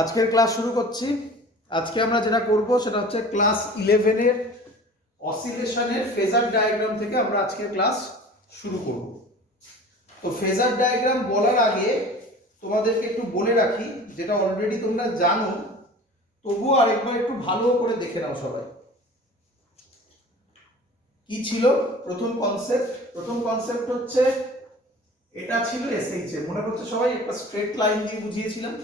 আজকের ক্লাস শুরু করছি। আজকে আমরা যেটা করব সেটা হচ্ছে ক্লাস 11 এর অসিলেশনের ফেজার ডায়াগ্রাম থেকে আমরা আজকের ক্লাস শুরু করব। তো ফেজার ডায়াগ্রাম বলার আগে তোমাদেরকে একটু বলে রাখি, যেটা অলরেডি তোমরা জানো, তবুও আরেকবার একটু ভালো করে দেখে নাও সবাই। কি ছিল প্রথম কনসেপ্ট? প্রথম কনসেপ্ট হচ্ছে এটা ছিল এসএইচএম, মনে করছে সবাই? একটা স্ট্রেট লাইন দিয়ে বুঝিয়েছিলাম।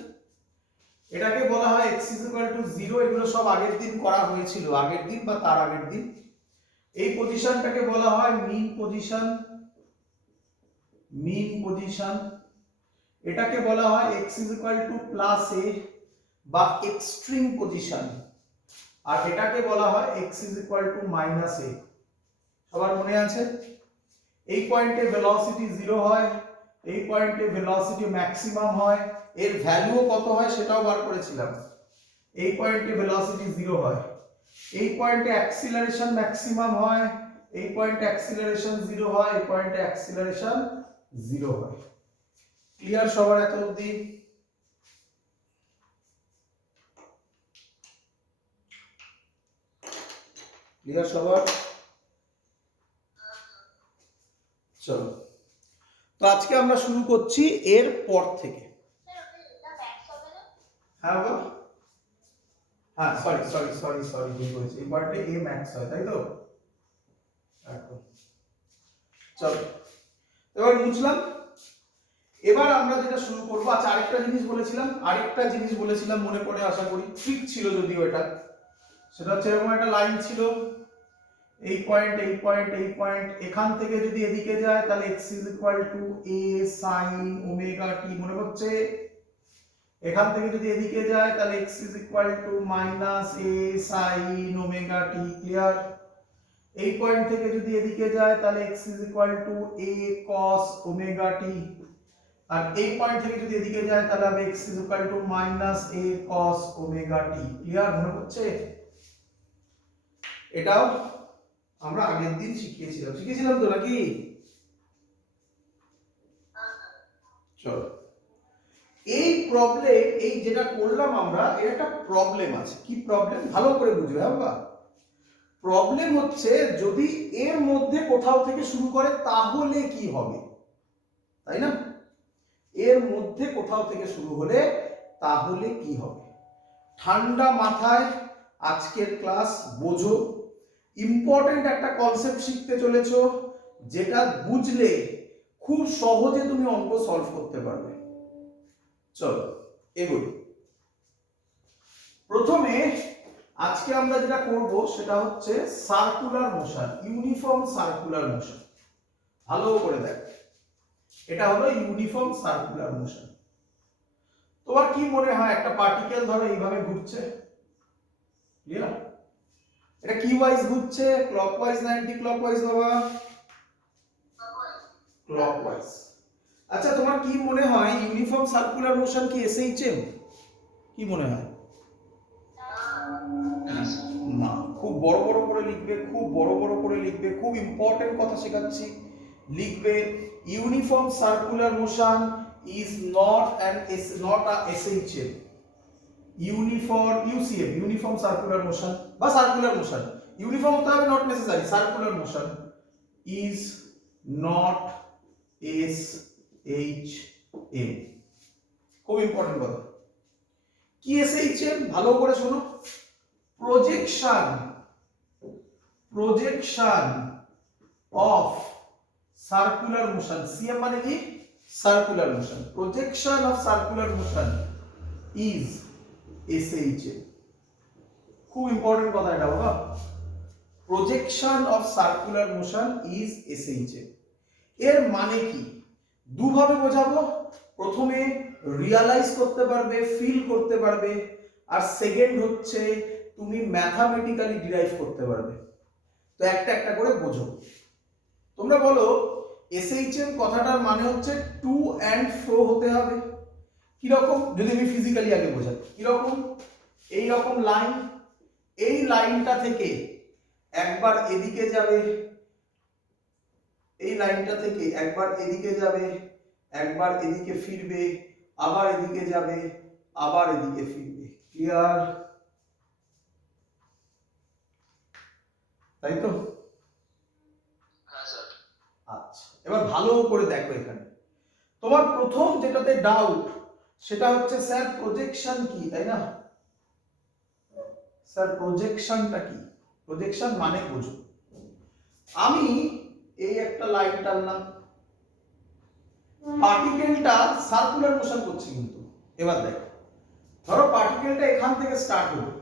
এটাকে বলা হয় x = 0। এগুলো সব আগের দিন করা হয়েছিল, আগের দিন বা তার আগের দিন। এই পজিশনটাকে বলা হয় মিন পজিশন, মিন পজিশন। এটাকে বলা হয় x = a বা এক্সট্রিম পজিশন, আর এটাকে বলা হয় x = a। সবার মনে আছে? এই পয়েন্টে ভেলোসিটি 0 হয়, এই পয়েন্টে ভেলোসিটি ম্যাক্সিমাম হয়, এর ভ্যালুও কত হয় সেটাও বার করেছিলাম। এই পয়েন্টে ভেলোসিটি 0 হয়, এই পয়েন্টে অ্যাক্সিলারেশন ম্যাক্সিমাম হয়, এই পয়েন্টে অ্যাক্সিলারেশন 0 হয়, এই পয়েন্টে অ্যাক্সিলারেশন 0 হয়। ক্লিয়ার সবার এত অবধি? ক্লিয়ার সবার? চলো, তো আজকে আমরা শুরু করছি এর পর থেকে। হ্যাঁ বাবা, হ্যাঁ সরি সরি সরি সরি ভুল করেছি, এই পার্টে এ ম্যাক্স হয়, তাই তো? একদম। চলো, এবার বুঝলাম। এবার আমরা যেটা শুরু করবো, আচ্ছা আরেকটা জিনিস বলেছিলাম, মনে পড়ে আশা করি, ট্রিক ছিল যদিও এটা। সেটা হচ্ছে এরকম একটা লাইন ছিল, এই পয়েন্ট এই পয়েন্ট এই পয়েন্ট, এখান থেকে যদি এদিকে যায় তাহলে x = a sin omega t, মনে হচ্ছে? এখান থেকে যদি এদিকে যায় তাহলে x = -a sin omega t। Clear? এই পয়েন্ট থেকে যদি এদিকে যায় তাহলে x = a cos omega t, আর এই পয়েন্ট থেকে যদি এদিকে যায় তাহলে হবে x = -a cos omega t। Clear? মনে হচ্ছে? এটাও আমরা আগের দিন শিখিয়েছিলাম তো নাকি? চলো, এই প্রবলেম, এই যেটা করলাম আমরা, এর একটা প্রবলেম আছে। কি প্রবলেম? ভালো করে বুঝবে। হ্যাঁ বাবা, প্রবলেম হচ্ছে যদি এর মধ্যে কোথাও থেকে শুরু করে তাহলে কি হবে, তাই না? এর মধ্যে কোথাও থেকে শুরু হলে তাহলে কি হবে? ঠান্ডা মাথায় আজকের ক্লাস বোঝো। ইম্পর্টেন্ট একটা কনসেপ্ট শিখতে চলেছো, যেটা বুঝলে খুব সহজে তুমি অঙ্ক সলভ করতে পারবে। চলো এগুলো প্রথমে আজকে আমরা যেটা করব সেটা হচ্ছে circular motion, uniform circular motion. ভালো করে দেখ, এটা হলো ইউনিফর্ম সার্কুলার মোশন। তোমার কি মনে হয় একটা পার্টিকেল ধরো এইভাবে ঘুরছে, ক্লিয়ার? এটা কি ওয়াইজ ঘুরছে? ক্লকওয়াইজ না অ্যান্টি ক্লকওয়াইজ বাবা? ক্লকওয়াইজ। আচ্ছা তোমার কি মনে হয় ইউনিফর্ম সার্কুলার মোশন কি এসএইচএম? কি মনে হয়? না। খুব বড় বড় করে লিখবে, খুব বড় বড় করে লিখবে, খুব ইম্পর্টেন্ট কথা শেখাচ্ছি। লিখবে uniform circular motion is not a SHM. Uniform UCM, uniform circular motion বা সার্কুলার মোশন, ইউনিফর্ম হতে হবে, not necessary. Circular motion is not SHM. খুব ইম্পর্টেন্ট কথা। কি এসএইচএম? ভালো করে শোনো। Projection of circular motion, CM মানে কি? Circular motion. Projection of circular motion is SHM. খুব ইম্পর্টেন্ট কথা এটা বাবা। Projection of circular motion is SHM. এর মানে কি? দুভাবে বোঝাবো। প্রথমে রিয়ালাইজ করতে পারবে, ফিল করতে পারবে, আর সেকেন্ড হচ্ছে তুমি ম্যাথামেটিক্যালি ডিরাইভ করতে পারবে। তো একটা একটা করে বোঝো। তোমরা বলো এসএইচএম কথাটার মানে হচ্ছে টু অ্যান্ড ফ্রো হতে হবে। কিরকম? যদি আমি ফিজিক্যালি আগে বোঝাই, কিরকম? এই রকম লাইন, এই লাইনটা থেকে একবার এদিকে যাবে, এই লাইনটা থেকে একবার এদিকে যাবে, একবার এদিকে ফিরবে, আবার এদিকে যাবে, আবার এদিকে ফিরবে। ক্লিয়ার? তাই তো? আচ্ছা, এবার ভালো করে দেখো এখানে তোমার প্রথম যেটাতে ডাউট সেটা হচ্ছে স্যার প্রজেকশন কি, তাই না? স্যার প্রজেকশনটা কি? প্রজেকশন মানে বুঝো, আমি এই একটা লাইন টানলাম, পার্টিকেলটা সার্কুলার মোশন করছে কিন্তু। এবার দেখো, ধরো পার্টিকেলটা এখান থেকে স্টার্ট হলো,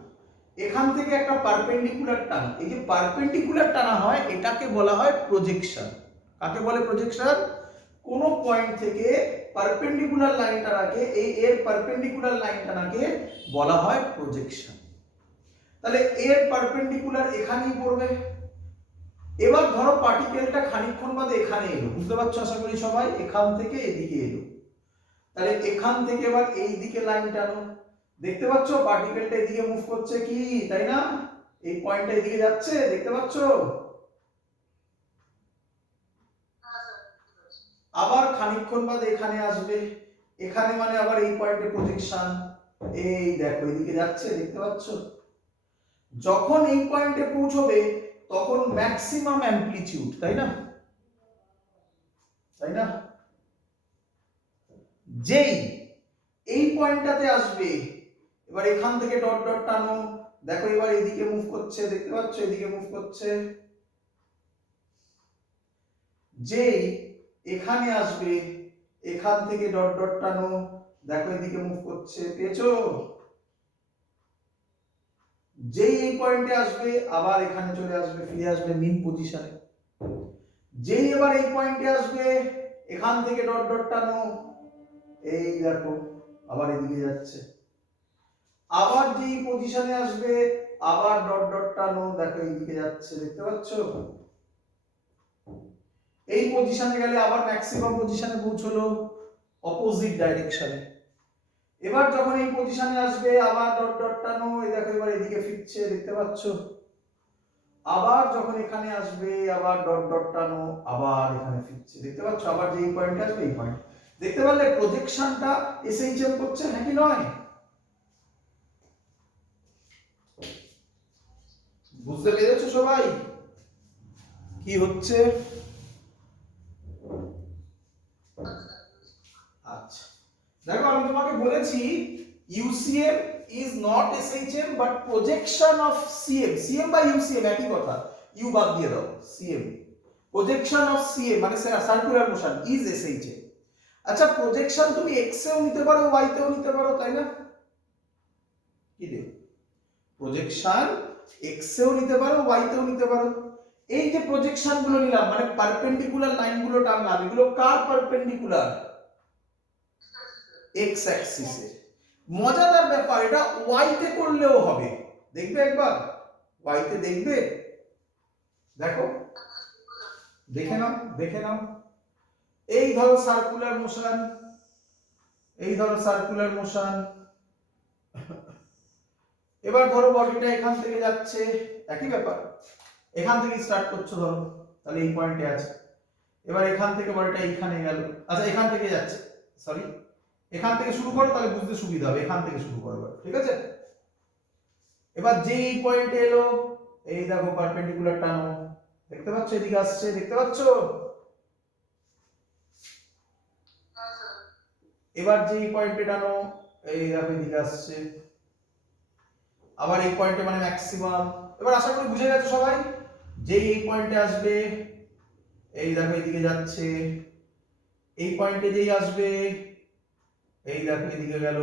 এখান থেকে একটা পারপেন্ডিকুলার টান, এই যে পারপেন্ডিকুলার টানা হয় এটাকে বলা হয় প্রজেকশন। কাকে বলে প্রজেকশন? কোন পয়েন্ট থেকে পারপেন্ডিকুলার লাইন টানাকে, এই এর পারপেন্ডিকুলার লাইন টানাকে বলা হয় প্রজেকশন। তাহলে এর পারপেন্ডিকুলার এখানেই পড়বে। এবার ধরো পার্টিকেলটা খানিকক্ষণ বাদে এখানে এলো, বুঝতে পারছো আশা করি সবাই, এখান থেকে এদিকে এলো, তাহলে এখান থেকে এবার এই দিকে লাইন টানো, দেখতে পাচ্ছ পার্টিকেলটা এদিকে মুভ করছে কি, তাই না? এই পয়েন্টটা এদিকে যাচ্ছে, দেখতে পাচ্ছ? আবার খানিকক্ষণ বাদে এখানে আসবে, এখানে মানে আবার এই পয়েন্টে প্রজেকশন, এই দেখো এদিকে যাচ্ছে, দেখতে পাচ্ছ? যখন এই পয়েন্টে পৌঁছবে তখন ম্যাক্সিমাম অ্যামপ্লিটিউড, তাই না? তাই না? যেই এই পয়েন্টটাতে আসবে, এবার এখান থেকে ডট ডট টানো, দেখো এবার এদিকে মুভ করছে, দেখতে পাচ্ছ এদিকে মুভ করছে। যেই এখানে আসবে, এখান থেকে ডট ডট টানো, দেখো এদিকে মুভ করছে, পেয়েছো? যেই এই পয়েন্টে আসবে আবার এখানে চলে আসবে, ফিরে আসবে মিন পজিশনে। যেই এবার এই পয়েন্টে আসবে, এখান থেকে ডট ডট টানো, এই দেখো আবার এদিকে যাচ্ছে। আবার যেই পজিশনে আসবে আবার ডট ডট টানো, দেখো এইদিকে যাচ্ছে, দেখতে পাচ্ছ? এই পজিশনে গেলে আবার ম্যাক্সিমাম পজিশনে পৌঁছলো অপোজিট ডাইরেকশনে। এবার যখন এই পজিশনে আসবে আবার ডট ডট টানো, এই দেখো এবার এদিকে ফিরছে, দেখতে পাচ্ছ? আবার যখন এখানে আসবে আবার ডট ডট টানো, আবার এখানে ফিরছে, দেখতে পাচ্ছ? আবার যেই পয়েন্টে আসবে এই পয়েন্ট, দেখতে পারলে প্রজেকশনটা এসএইচএম করছে, হ্যাঁ কি নয়? বুঝতে পেরেছো সবাই কি হচ্ছে? আচ্ছা, দেখো আমি তোমাকে বলেছি UCM is not SHM but projection of CM. CM বা ইউসিএম একই কথা, ইউ বাদ দিয়ে দাও, সিএম। প্রজেকশন অফ সিএম মানে সার্কুলার মোশন ইজ এসএইচএম। আচ্ছা, প্রজেকশন তুমি এক্স এও নিতে পারো, ওয়াই তেও নিতে পারো, তাই না? কি রে, প্রজেকশন এক্স এও নিতে পারো, ওয়াই তেও নিতে পারো। এই যে প্রজেকশন গুলো নিলাম মানে পারপেন্ডিকুলার লাইনগুলো টানলাম, এগুলো কার পারপেন্ডিকুলার? এক্স অ্যাক্সিসে। মজাদার ব্যাপার, এটা ওয়াই তে করলেও হবে, দেখবে একবার ওয়াই তে, দেখবে, দেখো, দেখে নাও, দেখে নাও। এই ধরো সার্কুলার মোশন, এই ধরো সার্কুলার মোশন। এবার ধরো বডিটা এখান থেকে যাচ্ছে, একই ব্যাপার, এখান থেকে স্টার্ট করছো ধরো, তাহলে এই পয়েন্টে আছে। এবার এখান থেকে বডিটা এইখানে গেল, আচ্ছা এখান থেকে যাচ্ছে, সরি এখান থেকে শুরু করো তাহলে বুঝতে সুবিধা হবে, এখান থেকে শুরু করো, ঠিক আছে? এবার যে এই পয়েন্টে এলো, এই দেখো পারপেন্ডিকুলার টানো, দেখতে পাচ্ছ এদিকে আসছে, দেখতে পাচ্ছ? এবার যে এই পয়েন্টে টানো, এই দেখো এদিকে আসছে, আবার এই পয়েন্টে মানে ম্যাক্সিমাম। এবার আশা করি বুঝে গেছো সবাই, যে এই পয়েন্টে আসবে, এই দেখো এদিকে যাচ্ছে, এই পয়েন্টে যেই আসবে, এই দেখো এদিকে গেল,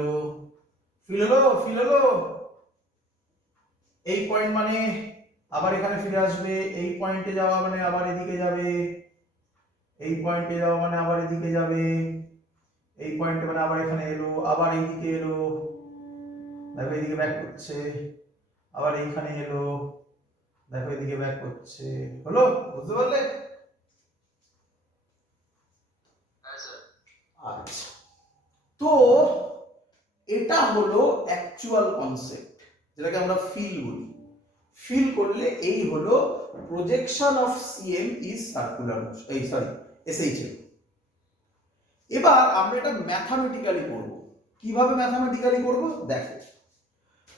ফিল হলো, ফিল হলো? এই পয়েন্ট মানে আবার এখানে ফিরে আসবে, এই পয়েন্টে যাওয়া মানে আবার এদিকে যাবে, এই পয়েন্টে যাওয়া মানে আবার এদিকে যাবে, এই পয়েন্টে মানে আবার এখানে এলো, আবার এইদিকে এলো, দেখো এদিকে ব্যাক করছে, আবার এইখানে এলো, দেখো এদিকে ব্যাক করছে, হলো? বুঝতে পারলে? আচ্ছা, তো এটা হলো অ্যাকচুয়াল কনসেপ্ট, যেটাকে আমরা ফিল বলি। ফিল করলে এই হলো projection of CM is circular, এই সরি এসএইচএম। এবার আমরা এটা ম্যাথমেটিক্যালি করব, কিভাবে ম্যাথমেটিক্যালি করব দেখো।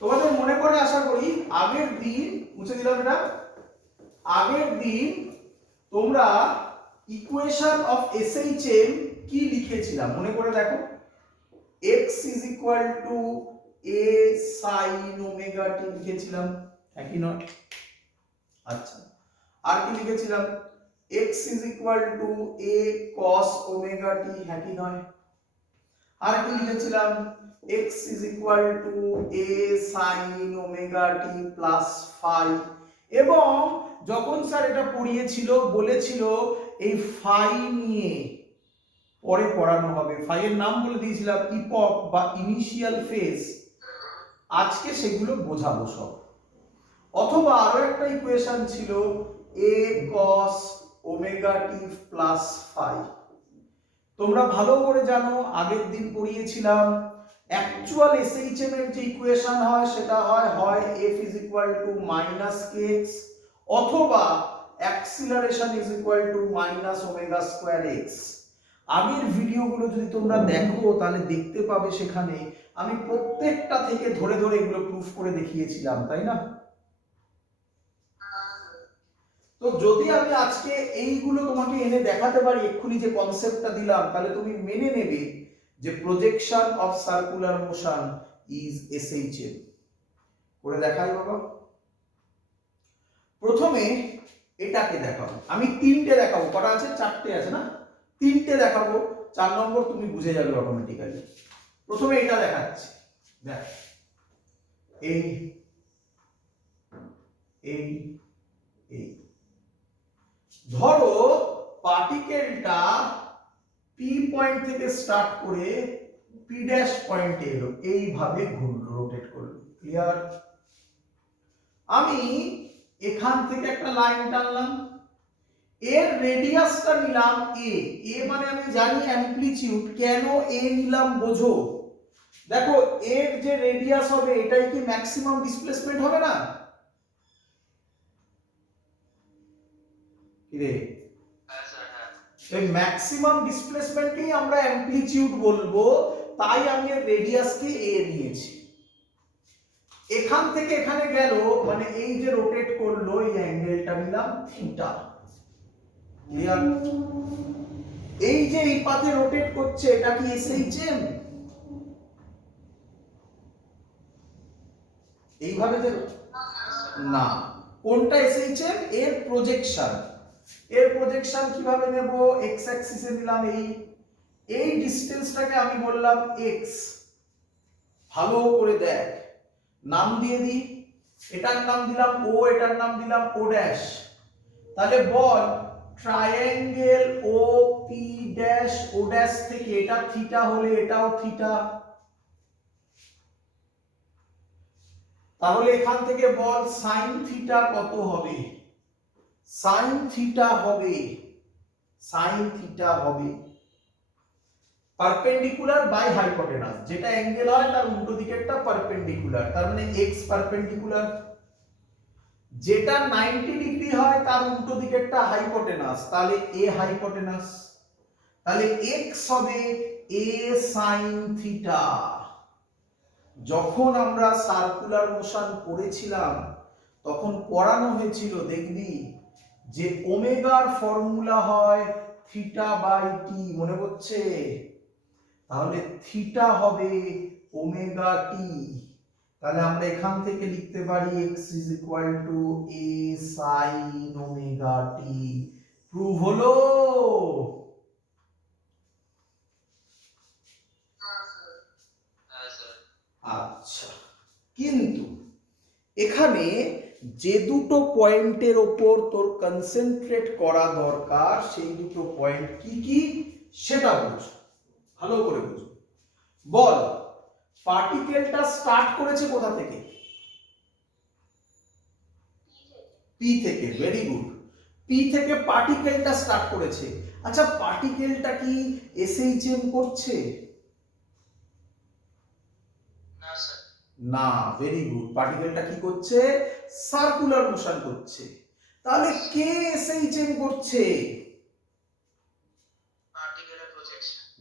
তোমাদের মনে করে আশা করি আগের দিন, মুছে দিলাম এটা, আগের দিন তোমরা ইকুয়েশন অফ এসএইচএম কি লিখেছিলাম মনে করে দেখো। x is equal to a sin omega t লিখেছিলাম, একই নয়? আচ্ছা, আর কি লিখেছিলাম? x is equal to a cos omega t, একই নয়? আর কি লিখেছিলাম? x is equal to a sin omega t plus phi। এবং যখন স্যার এটা পড়িয়েছিল বলেছিল এই ফাই নিয়ে পরে পড়ানো হবে, ফাই এর নাম বলে দিয়েছিলাম ইপক বা ইনিশিয়াল ফেজ, আজকে সেগুলো বোঝাবো সব। অথবা আরো একটা ইকুয়েশন ছিল a cos omega t plus phi। তোমরা ভালো করে জানো আগের দিন পড়িয়েছিলাম অ্যাকচুয়াল এসএইচএম এর যে ইকুয়েশন হয় সেটা হয় f is equal to minus kx অথবা acceleration is equal to minus omega square x। আগের ভিডিওগুলো যদি তোমরা দেখো তাহলে দেখতে পাবে সেখানে আমি প্রত্যেকটা থেকে ধরে ধরে এগুলো প্রুফ করে দেখিয়েছিলাম, তাই না? তো যদি আমি আজকে এইগুলো তোমাকে এনে দেখাতে পারি এক্ষুনি যে কনসেপ্টটা দিলাম, তাহলে তুমি মেনে নেবে যে projection of circular motion is SHM. করে দেখাই বাবা। প্রথমে এটাকে দেখাবো, আমি তিনটে দেখাবো, কটা আছে? চারটে আছে না? তিনটে দেখাবো, 4 নম্বর তুমি বুঝে যাবে অটোমেটিক্যালি। প্রথমে এটা দেখাচ্ছি, দেখ এই এই এই ধরো পার্টিকেলটা পি পয়েন্ট থেকে স্টার্ট করে পি ড্যাশ পয়েন্টে এলো, এইভাবে ঘুরলো, রোটেট করলো। ক্লিয়ার? আমি এখান থেকে একটা লাইন টানলাম, এর রেডিয়াসটা নিলাম এ। এ মানে আমি জানি অ্যামপ্লিটিউড, কেন এ নিলাম বোঝো। দেখো এর যে রেডিয়াস হবে এটাই কি ম্যাক্সিমাম ডিসপ্লেসমেন্ট হবে না? কি রে? এই ম্যাক্সিমাম ডিসপ্লেসমেন্টকেই আমরা অ্যামপ্লিটিউড বলবো, তাই আমি এর রেডিয়াসকে এ নিয়েছি। এখান থেকে এখানে গেল মানে এই যে রোটেট করলো এই অ্যাঙ্গেলটা নিলাম থিটা। ক্লিয়ার? এই যে এই পাথে রোটেট করছে এটা কি এসএইচএম? এইভাবে যে না, কোনটা এসএইচএম? এর প্রজেকশন। এর প্রজেকশন কিভাবে নেব? এক্স অ্যাক্সিসে নিলাম এই ডিসটেন্সটাকে আমি বললাম এক্স। ভালো করে দেখ, নাম দিয়ে দিই, এটার নাম দিলাম ও, এটার নাম দিলাম ও ড্যাশ। তাহলে বল triangle O P dash O dash থেকে এটা থিটা হলে এটাও থিটা। তাহলে এখান থেকে বল সাইন থিটা কত হবে? সাইন থিটা হবে, সাইন থিটা হবে পারপেন্ডিকুলার বাই হাইপোটেনাস। যেটা অ্যাঙ্গেল হয় তার উল্টো দিকেরটা পারপেন্ডিকুলার, তার মানে এক্স পারপেন্ডিকুলার। যেটা 90 ডিগ্রি হয় তার উল্টো দিকেরটা হাইপোটেনাস, তাহলে এ হাইপোটেনাস। তাহলে এক্স হবে এ সাইন থিটা। যখন আমরা সার্কুলার মোশন পড়েছিলাম তখন পড়ানো হয়েছিল, দেখবি যে ওমেগার ফর্মুলা হয় থিটা বাই টি, মনে পড়ছে? তাহলে থিটা হবে ওমেগা টি। তাহলে আমরা এখান থেকে লিখতে পারি x is equal to a sin omega t। Prove হলো? আচ্ছা, কিন্তু এখানে যে দুটো পয়েন্টের ওপর তোর কনসেন্ট্রেট করা দরকার সেই দুটো পয়েন্ট কি কি সেটা বুঝ, ভালো করে বুঝ। বল পার্টিকেলটা স্টার্ট করেছে কোথা থেকে? পি থেকে। ভেরি গুড, পি থেকে পার্টিকেলটা স্টার্ট করেছে। আচ্ছা, পার্টিকেলটা কি এসএইচএম করছে? না। ভেরি গুড, পার্টিকেলটা কি করছে? সার্কুলার মোশন করছে। তাহলে কে এসএইচএম করছে?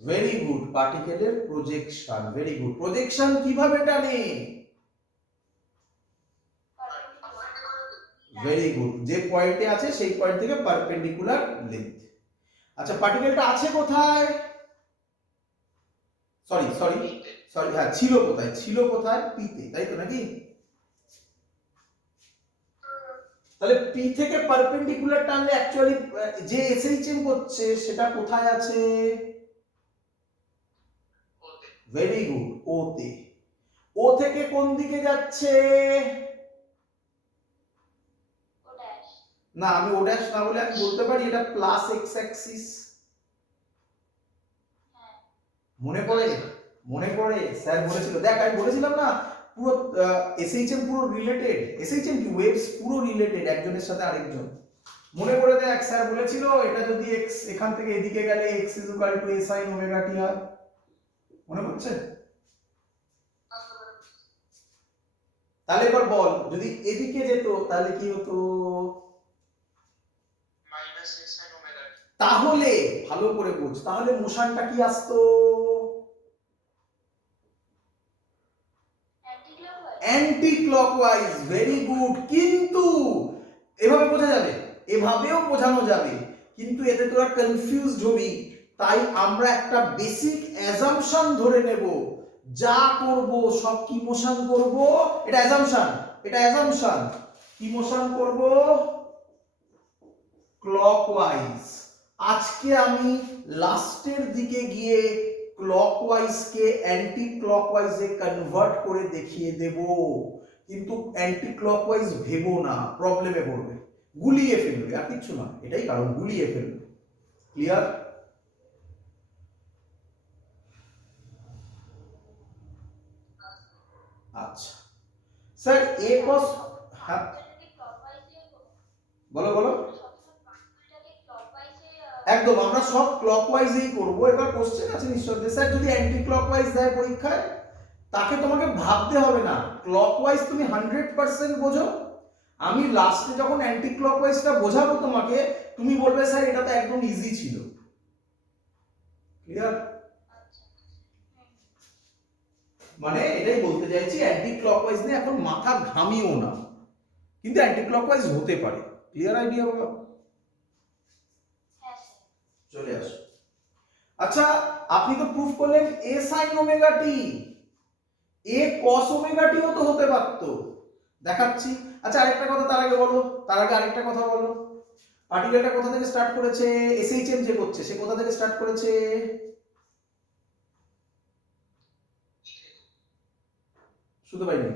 ভেরি গুড, পার্টিকেলের প্রজেকশন, ভেরি গুড। প্রজেকশন কিভাবে টানে? ভেরি গুড, যে পয়েন্টে আছে সেই পয়েন্ট থেকে পারপেন্ডিকুলার লেন্থ। আচ্ছা, পার্টিকেলটা আছে কোথায়? সরি সরি সরি, হ্যাঁ ছিল কোথায়? ছিল কোথায়? পিতে, তাই তো নাকি? তাহলে পি থেকে পারপেন্ডিকুলার টানলে অ্যাকচুয়ালি যে এসএইচএম করছে সেটা কোথায় আছে? ভেরি গুড, ও তে। ও থেকে কোন দিকে যাচ্ছে? না, আমি ও ড্যাশ না বলে আমি বলতে পারি এটা প্লাস এক্স অ্যাক্সিস। মনে পড়ে? মনে পড়ে স্যার বলেছিল, দেখ আমি বলেছিলাম না পুরো এসএইচএম পুরো রিলেটেড, এসএইচএম কি ওয়েভস পুরো রিলেটেড একজনের সাথে আরেকজন। মনে করে দেখ, স্যার বলেছিল এটা যদি x এখান থেকে এদিকে গেলে x a sin omega t হয়। মনে পড়ছে? তাহলে এবার বল, যদি এদিকে যেত তাহলে কি হতো? তাহলে ভালো করে বুঝ, তাহলে মোশনটা কি আসতো? Anti clockwise, very good. কিন্তু এভাবে বোঝা যাবে, এভাবেও বোঝানো যাবে, কিন্তু এতে তোরা কনফিউজড হবি। তাই আমরা একটা বেসিক অ্যাজাম্পশন ধরে নেব, যা করব সব কি মোশন করব, এটা অ্যাজাম্পশন, এটা অ্যাজাম্পশন। কি মোশন করব? ক্লকওয়াইজ। আজকে আমি লাস্টের দিকে গিয়ে ক্লকওয়াইজকে অ্যান্টি ক্লকওয়াইজে কনভার্ট করে দেখিয়ে দেব, কিন্তু অ্যান্টি ক্লকওয়াইজ ভেবো না, প্রবলেমে পড়বে, গুলিয়ে ফেলবে, আর কিছু না, এটাই কারণ, গুলিয়ে ফেলবে। ক্লিয়ার? আচ্ছা স্যার, এ কস, হ্যাঁ বলো বলো। একদম, আমরা সব ক্লকওয়াইজেই করব। এবার কোশ্চেন আছে নিশ্চয়ই, স্যার যদি অ্যান্টি ক্লকওয়াইজ দেয় পরীক্ষায়, তাকে তোমাকে ভাবতে হবে না, ক্লকওয়াইজ তুমি 100% বোঝো। আমি লাস্টে যখন অ্যান্টি ক্লকওয়াইজটা বোঝাবো তোমাকে, তুমি বলবে স্যার এটা তো একদম ইজি ছিল। ক্লিয়ার? মানে এটাই বলতে চাইছি, অ্যান্টি ক্লকওয়াইজ নিয়ে এখন মাথা ঘামিও না, কিন্তু অ্যান্টি ক্লকওয়াইজ হতে পারে। ক্লিয়ার আইডিয়া বাবা? চলে আসো। আচ্ছা, আপনি তো প্রুফ করলেন a sin omega t, a cos omega t ও তো হতে পারত, দেখাচ্ছি। আচ্ছা আরেকটা কথা তার আগে বলো, তার আগে আরেকটা কথা বলো, পার্টিকেলটা কোথা থেকে স্টার্ট করেছে? এসএইচএম যে করছে সে কোথা থেকে স্টার্ট করেছে? শুনতে পাইনি।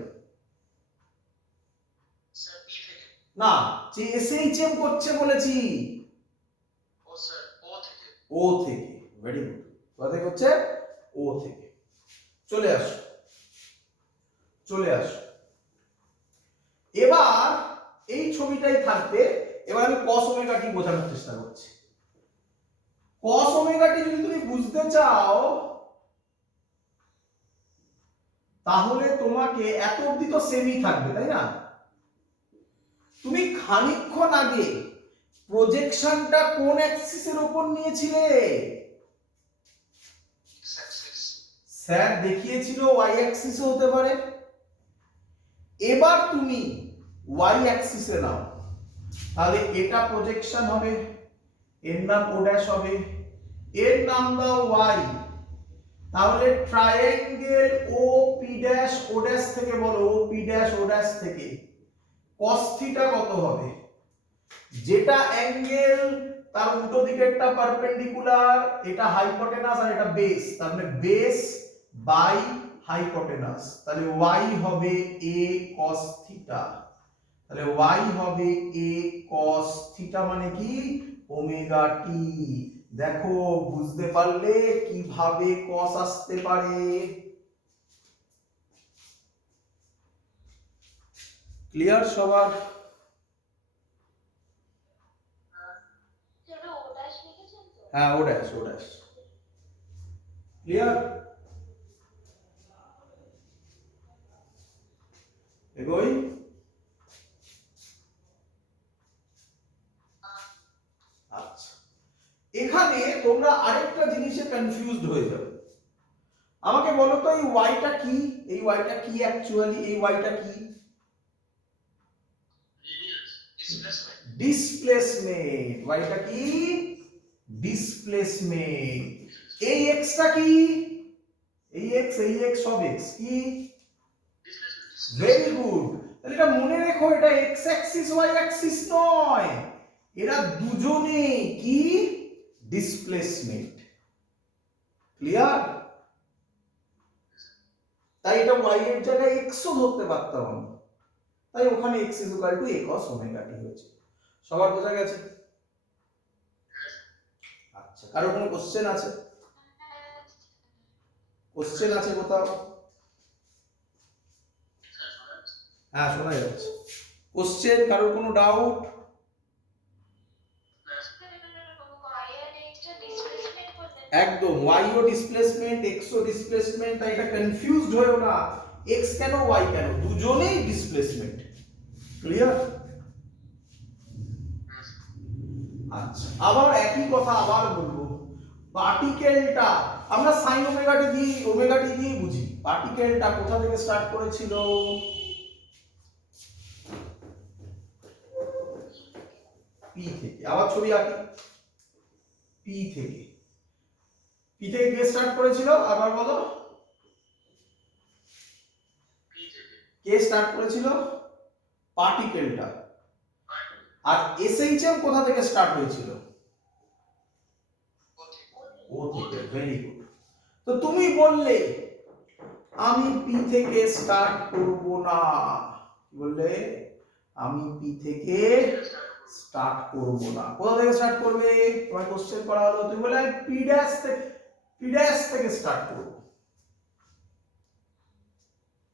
স্যার পি থেকে না, যে এসএইচএম করছে বলেছি। ও স্যার ও থেকে। ও থেকে, ভেরি গুড। কোথা থেকে হচ্ছে? ও থেকে। চলে আসো, চলে আসো। এবার এই ছবিটাই থাকবে, এবার আমি cos ওমেগা t বোঝানোর চেষ্টা করছি। cos ওমেগা t যদি তুমি বুঝতে চাও, তাহলে তোমাকে এত অবধি তো সেমই থাকবে, তাই না? তুমি খানিকক্ষণ আগে প্রজেকশনটা কোন অ্যাক্সিসের উপর নিয়েছিলে? স্যার দেখিয়েছিল ওয়াই অ্যাক্সিসও হতে পারে। এবার তুমি ওয়াই অ্যাক্সিসে নাও, তাহলে এটা প্রজেকশন হবে, এর নাম ও ড্যাশ হবে, এর নাম দাও ওয়াই। তাহলে triangle O P dash O dash থেকে বলো, O P dash O dash থেকে cos থিটা কত হবে? যেটা অ্যাঙ্গেল তার উল্টো দিকেরটা পারপেন্ডিকুলার, এটা হাইপোটেনাস আর এটা বেস, তার মানে বেস বাই হাইপোটেনাস, তাহলে y হবে a cos থিটা। তাহলে y হবে a cos থিটা মানে কি? Omega t। দেখো বুঝতে পারলে কিভাবে cos আসতে পারে? ক্লিয়ার সবার? হ্যাঁ ও ড্যাশ, ও ড্যাশ। ক্লিয়ার? এগোই। আচ্ছা, এখানে তোমরা আরেকটা জিনিসের কনফিউজড হয়ে যাবে। আমাকে বলো তো এই ওয়াইটা কি, এই ওয়াইটা কি অ্যাকচুয়ালি, এই ওয়াইটা কি? ডিসপ্লেসমেন্ট। ওয়াইটা কি? ডিসপ্লেসমেন্ট। এই এক্সটা কি? এই এক্স সব এক্স কি? Very good. তাহলে এটা মনে রেখো, এটা এক্স অ্যাক্সিস ওয়াই অ্যাক্সিস নয়, এরা দুজনে কি? ডিসপ্লেসমেন্ট। ক্লিয়ার? তাই এটা ওয়াই এর জায়গায় এক্সও ধরতে পারতাম আমি, তাই ওখানে x = a cos omega t হয়েছে। সবার বোঝা গেছে? আচ্ছা, কারো কোনো কোশ্চেন আছে? কোশ্চেন আছে কোথাও? হ্যাঁ, শোনা যাচ্ছে। কোশ্চেন, কারোর কোনো ডাউট? একদম, y ও ডিসপ্লেসমেন্ট, x ও ডিসপ্লেসমেন্ট, তাই এটা কনফিউজড হয়ো না, x কেন y কেন, দুজনেই ডিসপ্লেসমেন্ট। ক্লিয়ার? আচ্ছা, আবার একই কথা আবার বলবো, পার্টিকেলটা আমরা sin ওমেগা টি দিয়ে বুঝি। পার্টিকেলটা কোথা থেকে স্টার্ট করেছিল? p থেকে। আবার ছবি আঁকি, p থেকে। p থেকে কে স্টার্ট করেছিল আবার বলো? কে স্টার্ট করেছিল? পার্টিকেলটা। আর এসএইচএম কোথা থেকে স্টার্ট হয়েছিল? ও থেকে। Very good. তো তুমি বললে আমি পি থেকে স্টার্ট করব না, কি বললে? আমি পি থেকে স্টার্ট করব না। কোথা থেকে স্টার্ট করবে? তোমার কোশ্চেন করা হলো, তুমি বললে পি ড্যাশ থেকে স্টার্ট করব।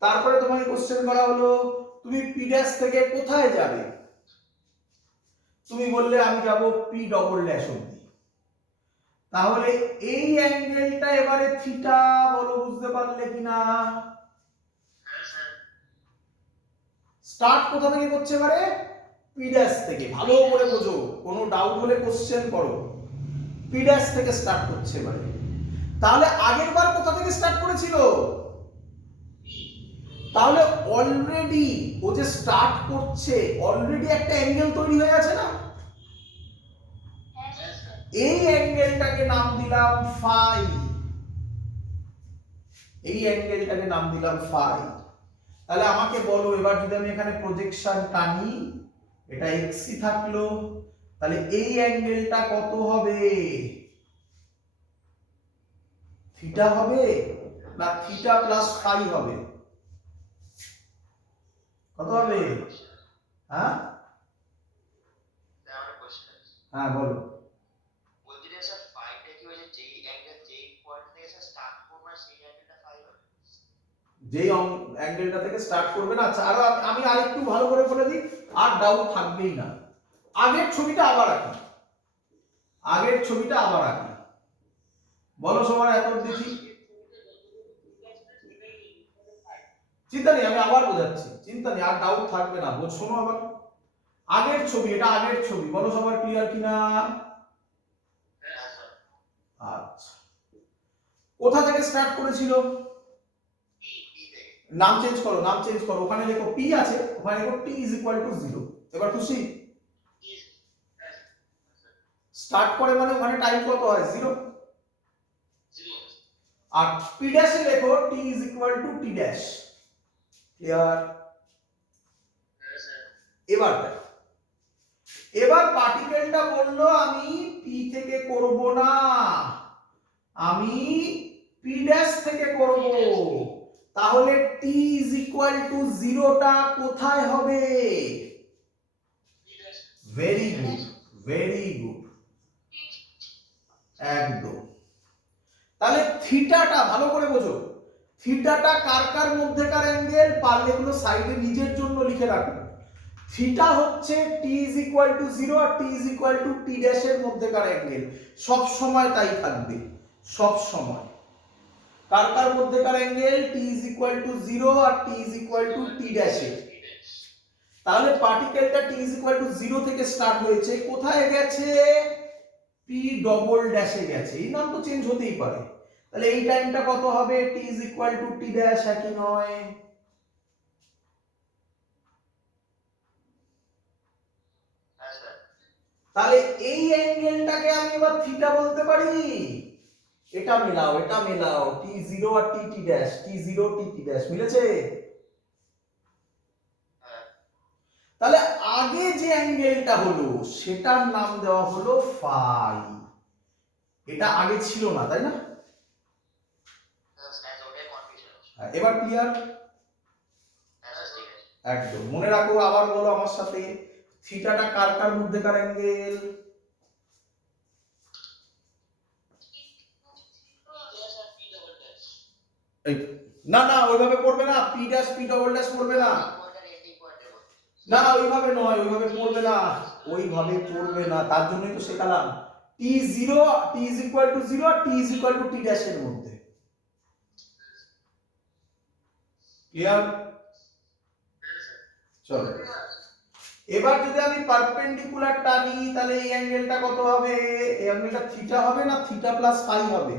তারপরে তোমাকে কোশ্চেন করা হলো তুমি পি ড্যাশ থেকে কোথায় যাবে? তুমি বললে আমি যাব পি ডবল ড্যাশ অবধি। তাহলে এই অ্যাঙ্গেলটা এবারে থিটা, বলো বুঝতে পারলে কিনা? স্টার্ট কোথা থেকে করছে এবারে? পি ড্যাশ থেকে। ভালো করে বোঝো, কোনো ডাউট হলে কোশ্চেন করো। পি ড্যাশ থেকে স্টার্ট করছে এবারে। তাহলে আগের বার কোথা থেকে স্টার্ট করেছিল? তাহলে অলরেডি ও যে স্টার্ট করছে, অলরেডি একটা অ্যাঙ্গেল তৈরি হয়ে গেছে না? এই অ্যাঙ্গেলটাকে নাম দিলাম ফাই। এই অ্যাঙ্গেলটাকে নাম দিলাম ফাই। তাহলে আমাকে বলো এবার যদি আমি এখানে প্রজেকশন টানি, এটা এক্সই থাকলো, তাহলে এই অ্যাঙ্গেলটা কত হবে? থিটা হবে না থিটা প্লাস ফাই হবে? কত হবে? হ্যাঁ হ্যাঁ বলো। যেই অ্যাঙ্গেলটা থেকে স্টার্ট করবে না। আচ্ছা, আর আমি আরেকটু ভালো করে বলে দিই, আর ডাউট থাকবেই না। আগের ছবিটা আবার আঁকি, আগের ছবিটা আবার আঁকি। বলো সবার এত দেখি। চিন্তা নেই, আমি আবার বোঝাচ্ছি, চিন্তা নেই, আর ডাউট থাকবে না। শোনো আবার, আগের ছবি, এটা আগের ছবি। বলো সবার ক্লিয়ার কিনা? আচ্ছা, কোথা থেকে স্টার্ট করেছিল? নাম চেঞ্জ করো, নাম চেঞ্জ করো। ওখানে লেখো পি আছে, ওখানে লেখো টি ইজ ইকুয়াল টু 0। এবার খুশি? স্টার্ট করে মানে ওখানে টাইম কত হয়? 0। আর পি ড্যাশে লেখো t is equal to t dash. Clear? এবার দেখো, এবার পার্টিকেলটা বললো আমি পি থেকে করব না, আমি পি ড্যাশ থেকে করব। তাহলে t is equal to 0টা কোথায় হবে? ভেরি গুড, ভেরি গুড, একদম। তাহলে থিটাটা ভালো করে বোঝো, থিটাটা কার কার মধ্যেকার অ্যাঙ্গেল? পারলে এগুলো সাইডে নিজের জন্য লিখে রাখো। থিটা হচ্ছে t is equal to 0 আর t is equal to t dash এর মধ্যেকার অ্যাঙ্গেল। সব সময় তাই থাকবে, সব সময়। কার কার মধ্যেকার angle? t is equal to 0 আর t is equal to t dash এর। তাহলে পার্টিকেলটা t is equal to 0 থেকে স্টার্ট হয়েছে, কোথায় গেছে? পি ডবল ড্যাশে গেছে, এই নাম তো চেঞ্জ হতেই পারে, তাহলে এই টাইমটা কত হবে, t is equal to t dash, একই নয়? তাহলে এই অ্যাঙ্গেলটাকে আমি এবার থিটা বলতে পারি। এটা মেলাও টি জিরো আর টি টি ড্যাশ, টি জিরো টি টি ড্যাশ মিলেছে? তাহলে আগে যে অ্যাঙ্গেলটা হলো সেটার নাম দেওয়া হলো ফাই, এটা আগে ছিল না, তাই না? এবার ক্লিয়ার? একদম মনে রাখো, আবার বলো আমার সাথে, থিটাটা কার কার মধ্যেকার অ্যাঙ্গেল? না না ওইভাবে পড়বে না, P dash P double dash পড়বে না, না ওইভাবে নয়, ওইভাবে পড়বে না, ওইভাবে পড়বে না, তার জন্যই তো শেখালাম t zero, t is equal to zero আর t is equal to t dash এর মধ্যে। ক্লিয়ার? চলো এবার যদি আমি পারপেন্ডিকুলার টানি তাহলে এই অ্যাঙ্গেলটা কত হবে, এই অ্যাঙ্গেলটা থিটা হবে না থিটা প্লাস ফাই হবে?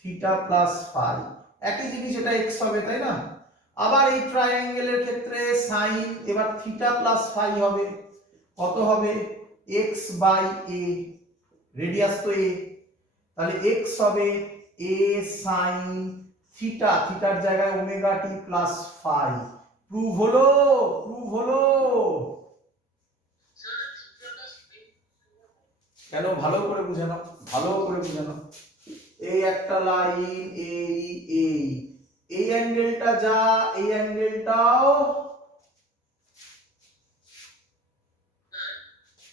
থিটা প্লাস ফাই, একই জিনিস, এটা এক্স হবে, তাই না? আবার এই ট্রায়াঙ্গেলের ক্ষেত্রে সাইন এবার থিটা প্লাস ফাই হবে, কত হবে, এক্স বাই এ, রেডিয়াস তো এ, তাহলে এক্স হবে এ সাইন থিটা, থিটার জায়গায় omega t plus phi. Prove হলো, প্রুভ হলো। কেন, ভালো করে বুঝে নাও, ভালো করে বুঝে নাও, এই একটা লাইন, এই এই এই অ্যাঙ্গেলটা যা, এই অ্যাঙ্গেলটাও,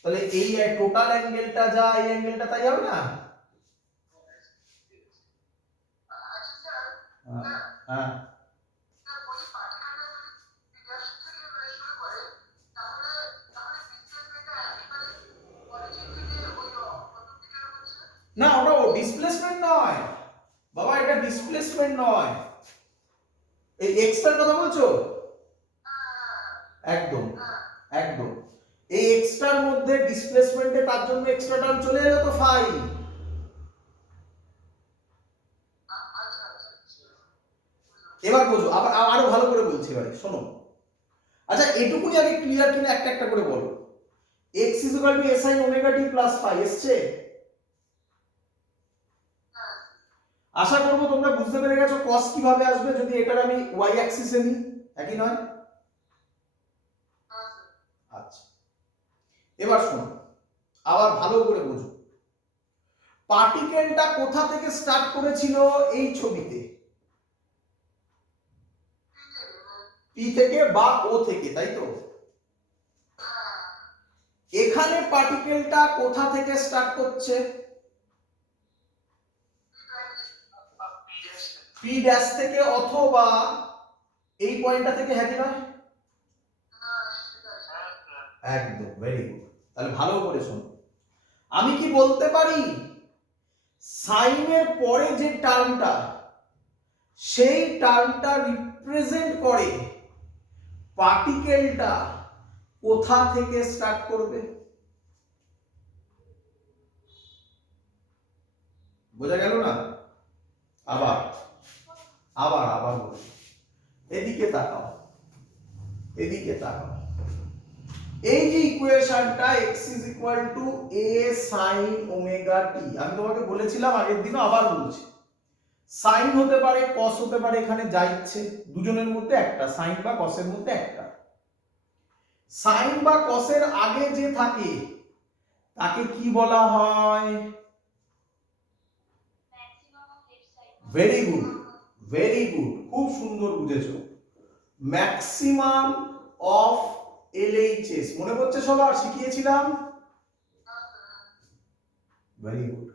তাহলে এই টোটাল অ্যাঙ্গেলটা যা, এই অ্যাঙ্গেলটা তাই হবে না? হ্যাঁ না, ওটা ডিসপ্লেসমেন্ট নয় বাবা, এটা ডিসপ্লেসমেন্ট নয়, এই এক্সটার কথা বলছো? একদম একদম, এই এক্সটার মধ্যে ডিসপ্লেসমেন্টে তার জন্য এক্সট্রা টার্ম চলে এলো তো ফাই। এবার বোঝো, আবার আরো ভালো করে বলছি, এবারে শোনো। আচ্ছা এটুকুনি আগে ক্লিয়ার কিনা একটা একটা করে বলো, x is equal to a sin omega t plus phi এসছে? আশা করব তোমরা বুঝতে পেরে গেছো cos কিভাবে আসবে যদি এটার আমি y অ্যাক্সিসে নিই, একই নয়? আচ্ছা এবার শোনো, আবার ভালো করে বুঝো, পার্টিকেলটা কোথা থেকে স্টার্ট করেছিল এই ছবিতে, পি থেকে বা ও থেকে, তাই তো? এখানে পার্টিকেলটা কোথা থেকে স্টার্ট করছে, পি ড্যাশ থেকে অথবা এই পয়েন্টটা থেকে, হ্যাঁ কি নয়? একদম, ভেরি গুড। তাহলে ভালো করে শোনো, আমি কি বলতে পারি সাইনের পরে যে টার্মটা, সেই টার্মটা রিপ্রেজেন্ট করে পার্টিকেলটা কোথা থেকে স্টার্ট করবে? বোঝা গেল না? আবার আবার আবার বলি, এদিকে তাকাও, এদিকে তাকাও, এই যে ইকুয়েশনটা x is equal to a sin omega t, আমি তোমাকে বলেছিলাম আগের দিনও, আবার বলছি, সাইন হতে পারে কস হতে পারে, এখানে যা ইচ্ছে, দুজনের মধ্যে একটা, সাইন বা কসের মধ্যে একটা। সাইন বা কসের আগে যে থাকে তাকে কি বলা হয়? ভেরি গুড, ভেরি গুড, খুব সুন্দর বুঝেছো, ম্যাক্সিমাম অফ এলএইচএস, মনে পড়ছে সবার, শিখিয়েছিলাম? Very good.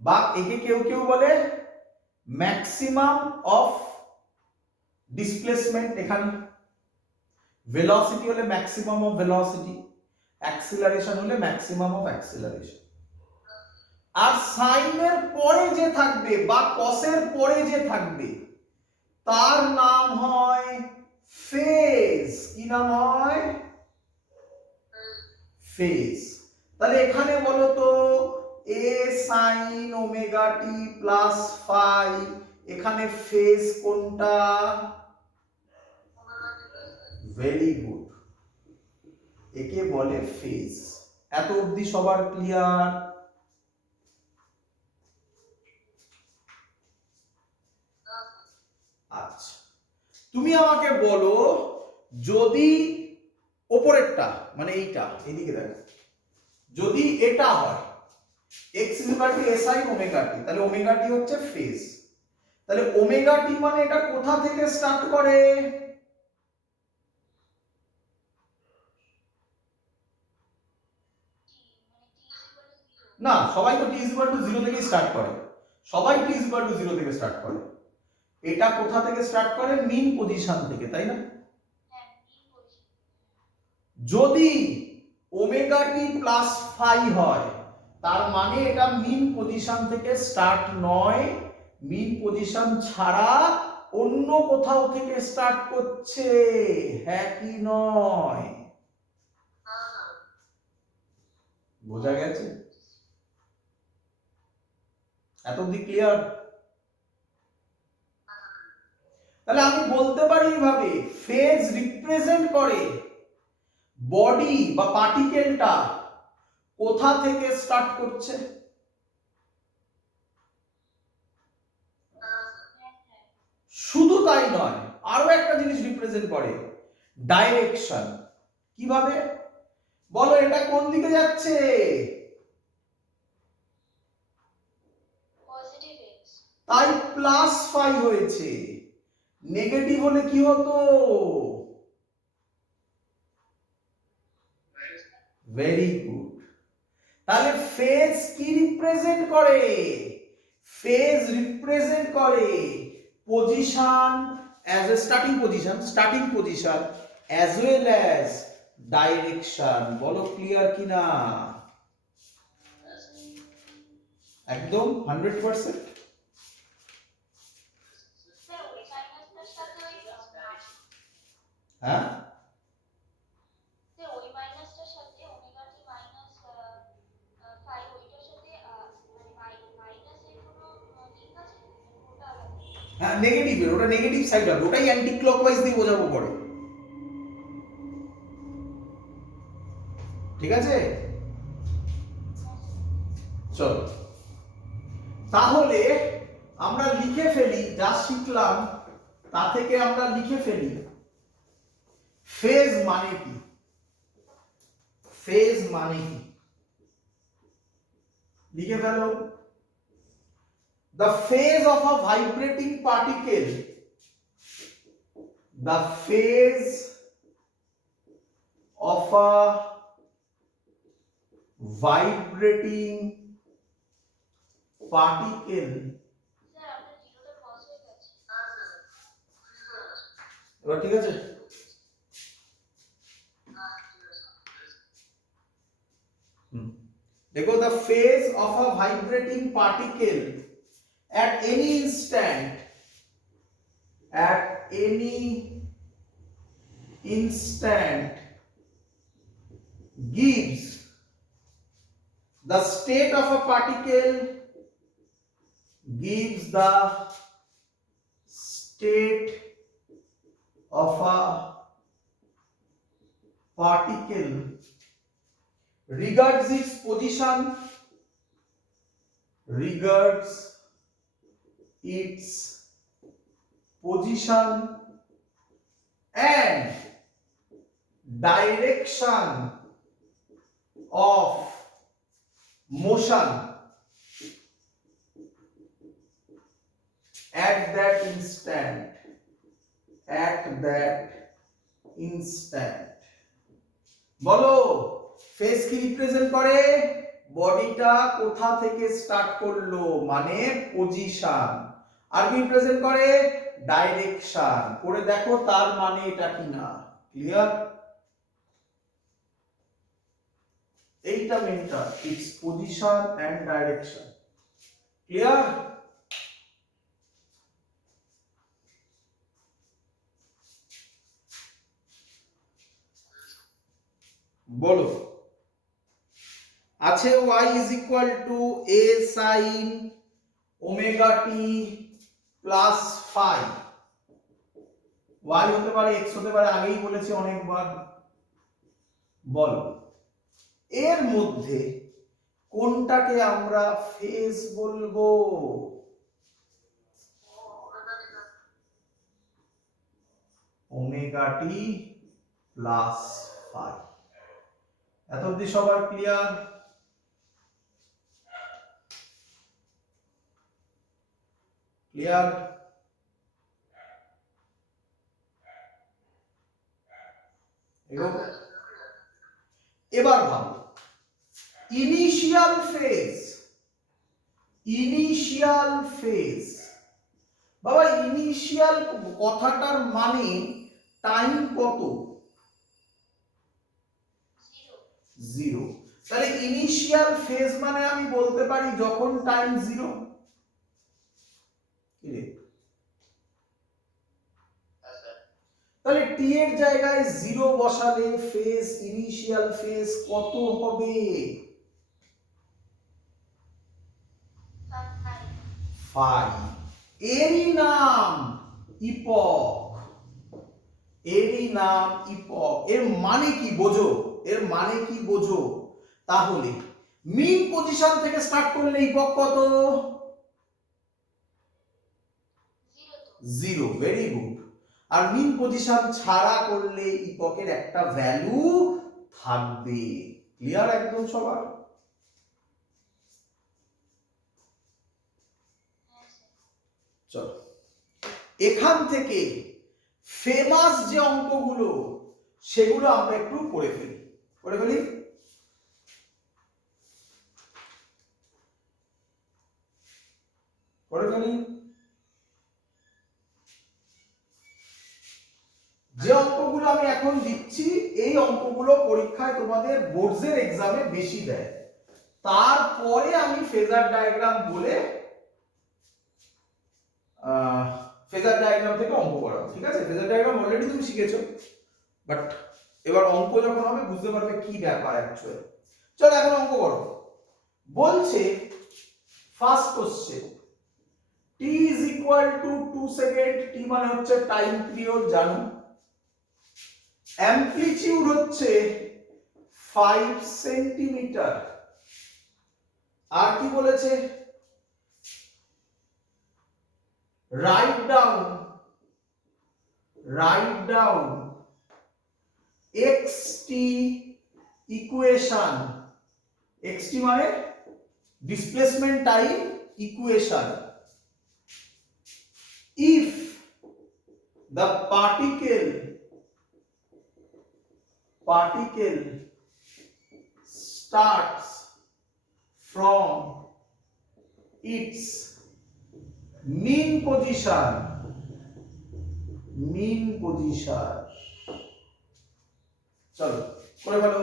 বা একে কেউ কেউ বলে ম্যাক্সিমাম অফ ডিসপ্লেসমেন্ট, এখানে ভেলোসিটি হলে ম্যাক্সিমাম অফ ভেলোসিটি, অ্যাক্সিলারেশন হলে ম্যাক্সিমাম অফ অ্যাক্সিলারেশন। আর সাইনের পরে যে থাকবে বা কসের পরে যে থাকবে তার নাম হয় ফেজ। কি নাম হয়? ফেজ। তাহলে এখানে বলো তো এ sine omega t plus phi, এখানে ফেজ কোনটা? ভেরি গুড, একে বলে ফেজ। এত অবধি সবার ক্লিয়ার? আচ্ছা, তুমি আমাকে বলো, যদি ওপরেরটা মানে এইটা, এদিকে দেখো, যদি এটা হয় x equal to a sin omega t, তাহলে ওমেগা টি হচ্ছে ফেজ। তাহলে ওমেগা টি মানে এটা কোথা থেকে স্টার্ট করে? না, সবাই তো t ইকুয়াল টু 0 থেকে স্টার্ট করে, সবাই t ইকুয়াল টু 0 থেকে স্টার্ট করে। এটা কোথা থেকে স্টার্ট করে? মিন পজিশন থেকে, তাই না? যদি ওমেগা টি প্লাস ফাই হয়, তার মানে এটা মিন পজিশন থেকে স্টার্ট নয়, মিন পজিশন ছাড়া অন্য কোথাও থেকে স্টার্ট করছে, হ্যাঁ কি নয়? বোঝা গেছে? এত অবধি ক্লিয়ার? তাহলে আমি বলতে পারি এইভাবে, ফেজ রিপ্রেজেন্ট করে বডি বা পার্টিকেলটা কোথা থেকে স্টার্ট করছে। শুধু তাই নয়, আরো একটা জিনিস রিপ্রেজেন্ট করে, ডাইরেকশন। কিভাবে বলো? এটা কোন দিকে যাচ্ছে? তাই প্লাস ফাই হয়েছে। নেগেটিভ হলে কি হতো? Very good. তাহলে ফেজ কি রিপ্রেজেন্ট করে? ফেজ রিপ্রেজেন্ট করে position as a starting position as well as direction. বলো ক্লিয়ার কিনা? একদম 100%। হ্যাঁ, হ্যাঁ নেগেটিভ, ওটা নেগেটিভ সাইড হবে, ওটাই অ্যান্টি ক্লকওয়াইজ দিয়ে বোঝাবো পরে, ঠিক আছে? চলো, তাহলে আমরা লিখে ফেলি, যা শিখলাম তা থেকে আমরা লিখে ফেলি ফেজ মানে কি। ফেজ মানে কি লিখে ফেলো। The phase of a vibrating particle, the phase of a vibrating particle, এবার ঠিক আছে? देखो, the phase of a vibrating particle at any instant, at any instant gives the state of a particle, gives the state of a particle, regards its position, regards its position and direction of motion at that instant, at that instant। বলো, phase কি represent করে? বডিটা কোথা থেকে start করলো মানে position. আর কি represent করে? ডাইরেকশন। করে দেখো তার মানে এটা কিনা। ক্লিয়ার? এইটা মেনটা, it's position and direction. Clear? বলো। আছে y is equal to a sin omega T plus phi. y হতে পারে x হতে পারে, আগেই বলেছি অনেকবার। বল এর মধ্যে কোনটাকে আমরা ফেজ বলবো? Omega t plus phi. এত অবধি সবার ক্লিয়ার? ক্লিয়ার? এবার ভাবো ইনিশিয়াল ফেজ। ইনিশিয়াল ফেজ বাবা, ইনিশিয়াল কথাটার মানে টাইম কত? জিরো। তাহলে ইনিশিয়াল ফেজ মানে আমি বলতে পারি যখন টাইম জিরো। তাহলে টি এর জায়গায় জিরো বসালে ফেজ, ইনিশিয়াল ফেজ কত হবে? 5। এরই নাম ইপক। এরই নাম ইপক। এর মানে কি বোঝো? এর মানে কি বোঝো? তাহলে মিন পজিশন থেকে স্টার্ট করলে ইপক কত? জিরো। Very good. আর মিন পজিশন ছাড়া করলে ইপকের একটা ভ্যালু থাকবে। ক্লিয়ার একদম সবার? চলো এখান থেকে ফেমাস যে অঙ্কগুলো সেগুলো আমরা একটু করে ফেলি। করে ফেলি? করে ফেলি। যে অঙ্কগুলো আমি এখন দিচ্ছি এই অঙ্কগুলো পরীক্ষায় তোমাদের বোর্ডসের এক্সামে বেশি দেয়। তারপরে আমি ফেজার ডায়াগ্রাম বলে ফেজার ডায়াগ্রাম থেকে অঙ্ক করাবো। ঠিক আছে? ফেজার ডায়াগ্রাম অলরেডি তুমি শিখেছো, বাট এবার অঙ্ক যখন হবে বুঝতে পারবে কি ব্যাপার অ্যাকচুয়ালি। চলো এখন অঙ্ক করো। বলছে first question t is equal to 2 second. t মানে হচ্ছে টাইম পিরিয়ড, জানো। অ্যামপ্লিটিউড হচ্ছে 5 সেন্টিমিটার। আর কি বলেছে? Write down xt equation. xt মানে displacement time equation. if the particle starts from its mean position চলো করে ফেলো।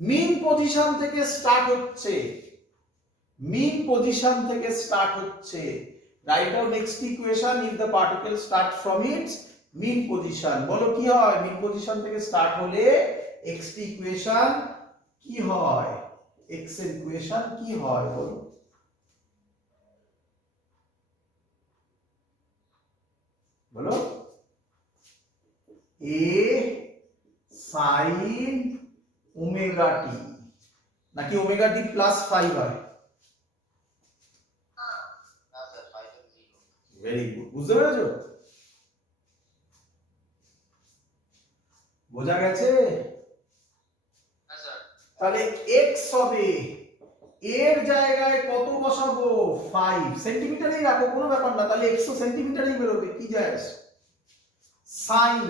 মিন পজিশন থেকে স্টার্ট হচ্ছে। Right down next equation if the particle start from its mean position. বলো কি হয়? Mean position থেকে স্টার্ট হলে এক্স টি ইকুয়েশন কি হয়? এক্স এর ইকুয়েশন কি হয় বলো? বলো। এ সাইন ওমেগা টি, নাকি ওমেগা টি প্লাস 5 হয়? Very good. বুঝতে পেরেছো? বোঝা গেছে? তাহলে x হবে, এর জায়গায় কত বসাবো? 5 সেন্টিমিটারই রাখো, কোনো ব্যাপার না। তাহলে x ও সেন্টিমিটারই বেরোবে, কি যায়? সাইন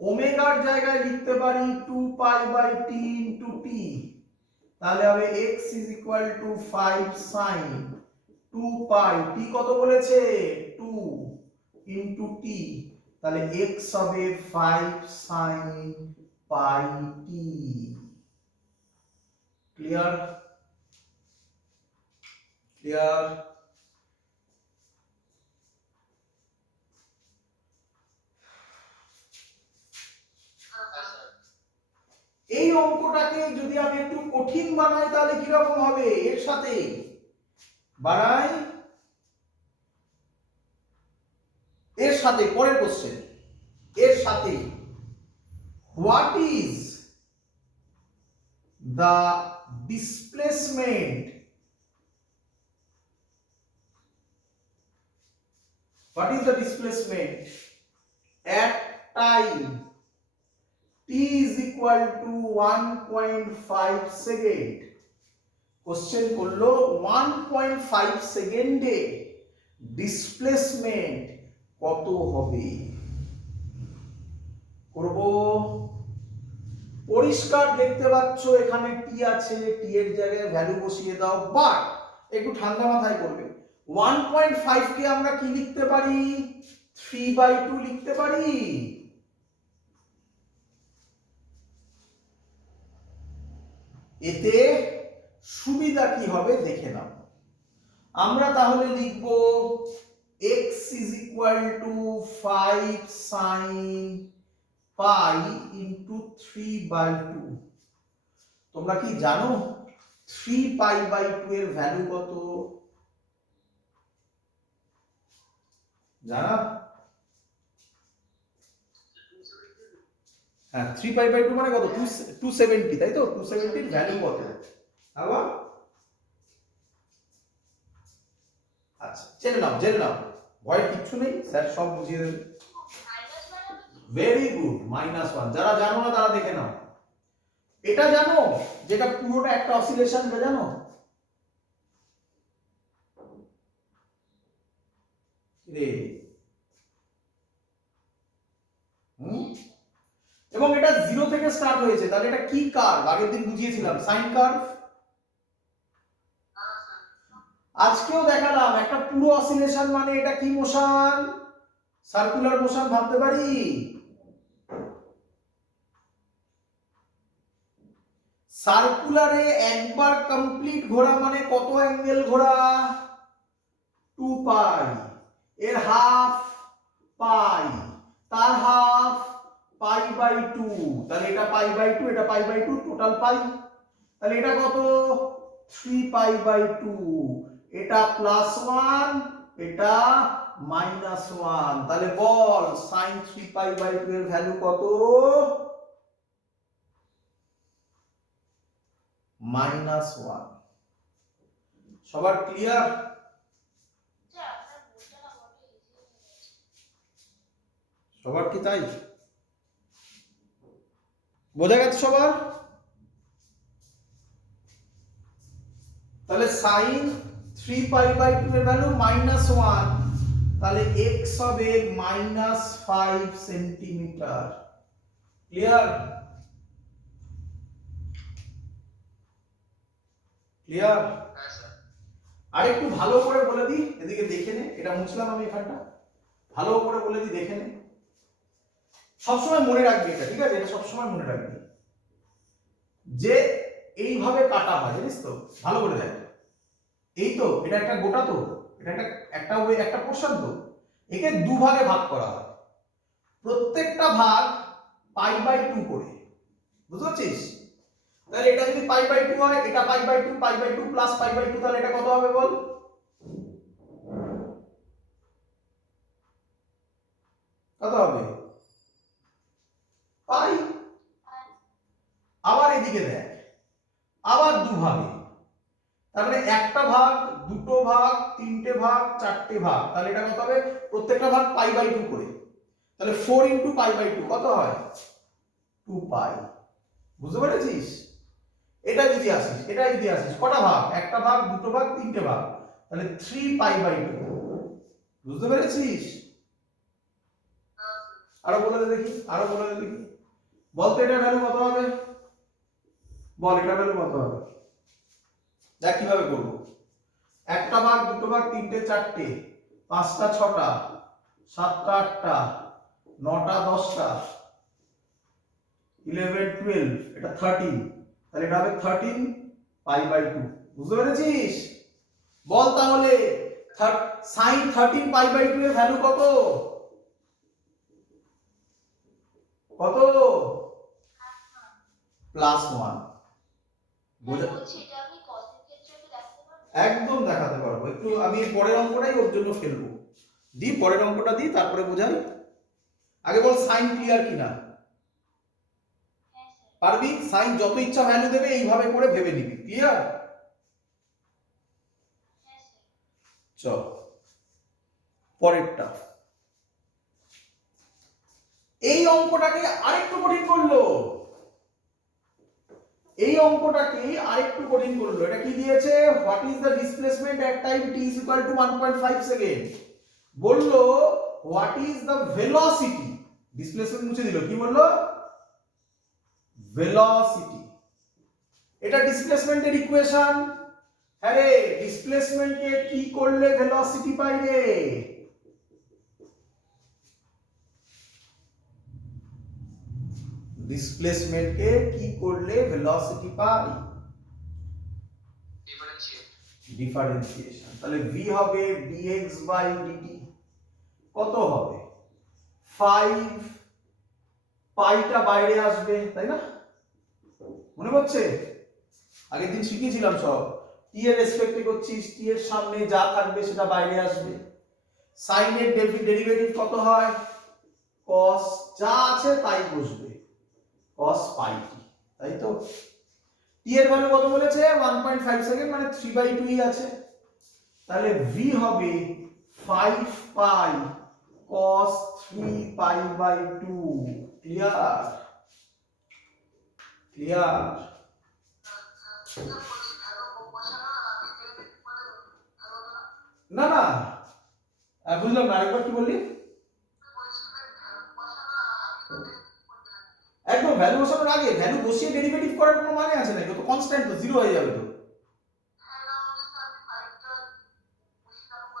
ওমেগার জায়গায় লিখতে পারি 2 pi by t into t। তাহলে হবে x is equal to 5 sine 2 pi. t কত বলেছে? 2 ইনটু t। তাহলে x হবে 5 sine pi t। Clear? Clear? এই অঙ্কটাকে যদি আমি একটু কঠিন বানাই তাহলে কিরকম হবে, এর সাথে বানাই, এর সাথে পরের কোশ্চেন, এর সাথে what is the displacement, what is the displacement at time t is equal to 1.5 second? Question করলো 1.5 সেকেন্ডে ডিসপ্লেসমেন্ট কত হবে, করব। পরিষ্কার দেখতে পাচ্ছ এখানে টি আছে, টি এর জায়গায় ভ্যালু বসিয়ে দাও, বাট একটু ঠান্ডা মাথায় করবে। 1.5 কে আমরা কি লিখতে পারি, 3/2 লিখতে পারি। এতে সুবিধা কি হবে দেখে নাও। আমরা তাহলে লিখব x is equal to 5 sin pi into 3/2। তোমরা কি জানো 3π/2 এর ভ্যালু কত? জানা? হ্যাঁ, 3π/2 মানে কত? 270, তাই তো? 270 এর ভ্যালু কত? আবার আচ্ছা, জেনে নাও, ভয় কিচ্ছু নেই, স্যার সব বুঝিয়ে দেবে। Very good, -1। যারা জানো না তারা দেখে নাও। এটা জানো যেটা পুরোটা একটা অসিলেশন, এটা জানো? রে এবং এটা 0 থেকে স্টার্ট হয়েছে, তাহলে এটা কি কার্ভ? আগের দিন বুঝিয়েছিলাম, সাইন কার্ভ। আজকেও দেখালাম একটা পুরো অসিলেশন মানে এটা কি মোশন, সার্কুলার মোশন ভাবতে পারি। সার্কুলারে একবার কমপ্লিট ঘোরা মানে কত অ্যাঙ্গেল ঘোরা? 2π। এর হাফ পাই, তার হাফ π/2, তাহলে এটা π/2, এটা π/2, টোটাল পাই। তাহলে এটা কত? 3π/2। এটা +1, এটা -1। তাহলে বল sin 3π/2 এর ভ্যালু কত? -1। সবার ক্লিয়ার? সবার কি তাই? বোঝা গেছে সবার? তাহলে sin 3π/2 এর ভ্যালু -1, তাহলে x হবে -5 সেন্টিমিটার। ক্লিয়ার? ক্লিয়ার? হ্যাঁ স্যার। আর একটু ভালো করে বলে দিই, এদিকে দেখে নে, এটা মুছলাম আমি এখানটা, ভালো করে বলে দিই, দেখে নে। সবসময় মনে রাখবি এটা, ঠিক আছে? এটা সবসময় মনে রাখবি যে এইভাবে কাটা হয়, জানিস তো? ভালো করে দেখ, এই তো এটা একটা গোটা, তো এটা একটা পোর্শন, তো একে দুভাগে ভাগ করা হয়, প্রত্যেকটা ভাগ π/2 করে, বুঝতে পারছিস? তাহলে এটা যদি π/2 হয়, এটা π/2, π/2 প্লাস π/2, তাহলে এটা কত হবে বল? কত হবে? পাই। আবার এদিকে দেখ, আবার দুভাগে, তার মানে একটা ভাগ, দুটো ভাগ, তিনটে ভাগ, চারটে ভাগ, তাহলে এটা কত হবে? প্রত্যেকটা ভাগ π/2 করে, তাহলে 4 × π/2 কত হয়? 2π। বুঝতে পেরেছিস? এটা যদি আসিস কটা ভাগ? একটা ভাগ, দুটো ভাগ, তিনটে ভাগ, তাহলে 3π/2। বুঝতে পেরেছিস? আরো বলে দে দেখি, বল তো এটার ভ্যালু কত হবে? বল এটার ভ্যালু কত হবে? দেখ কিভাবে করবো। একটা ভাগ, দুটো ভাগ, তিনটে, চারটে, পাঁচটা, ছটা, সাতটা, আটটা, নটা, 10টা, 11, 12, এটা 13, তাহলে এটা হবে 13π/2। বুঝতে পেরেছিস? বল তাহলে sin 13π/2 এর ভ্যালু কত? কত? +1। একদম দেখাতে পারবো, একটু আমি পরের অঙ্কটাই ওর জন্য ফেলবো, দি পরের অঙ্কটা দিই তারপরে বোঝাই। আগে বল সাইন ক্লিয়ার কিনা, পারবি? সাইন যত ইচ্ছা ভ্যালু দেবে এইভাবে করে ভেবে নিবি, ক্লিয়ার? চল পরেরটা, এই অঙ্কটাকে আরেকটু কঠিন করলো, এই অঙ্কটাকে আরেকটু কঠিন করলো। এটা কি দিয়েছে? What is the displacement at time t is equal to 1.5 second. বললো what is the velocity, displacement মুছে দিল, কি বললো? ভেলোসিটি। এটা ডিসপ্লেসমেন্টের ইকুয়েশন। হ্যাঁ রে, ডিসপ্লেসমেন্টকে কি করলে ভেলোসিটি পাই রে? ডিসপ্লেসমেন্টকে কি করলে ভেলোসিটি পাই? ডিফারেন্সিয়েশন। তাহলে v হবে dx বাই dt, কত হবে? 5, পাইটা বাইরে আসবে, তাই না? মনে পড়ছে আগের দিন শিখিয়েছিলাম সব, t এর রেসপেক্টে করছিস, t এর সামনে যা থাকবে সেটা বাইরে আসবে। sin এর ডেরিভেটিভ কত হয়? cos, যা আছে তাই বসবে, cos pi t, তাই তো? t এর ভ্যালু কত বলেছে? 1.5 সেকেন্ড, মানে 3/2 আছে। তাহলে v হবে 5 pi cos 3 pi/2। Clear? Clear? না না, বুঝলাম না, আরেকবার কি বললি? একদম ভ্যালু বসানোর আগে, ভ্যালু বসিয়ে ডেরিভেটিভ করার কোনো মানে আছে নাকি? তো কনস্ট্যান্ট, তো জিরো হয়ে যাবে তো।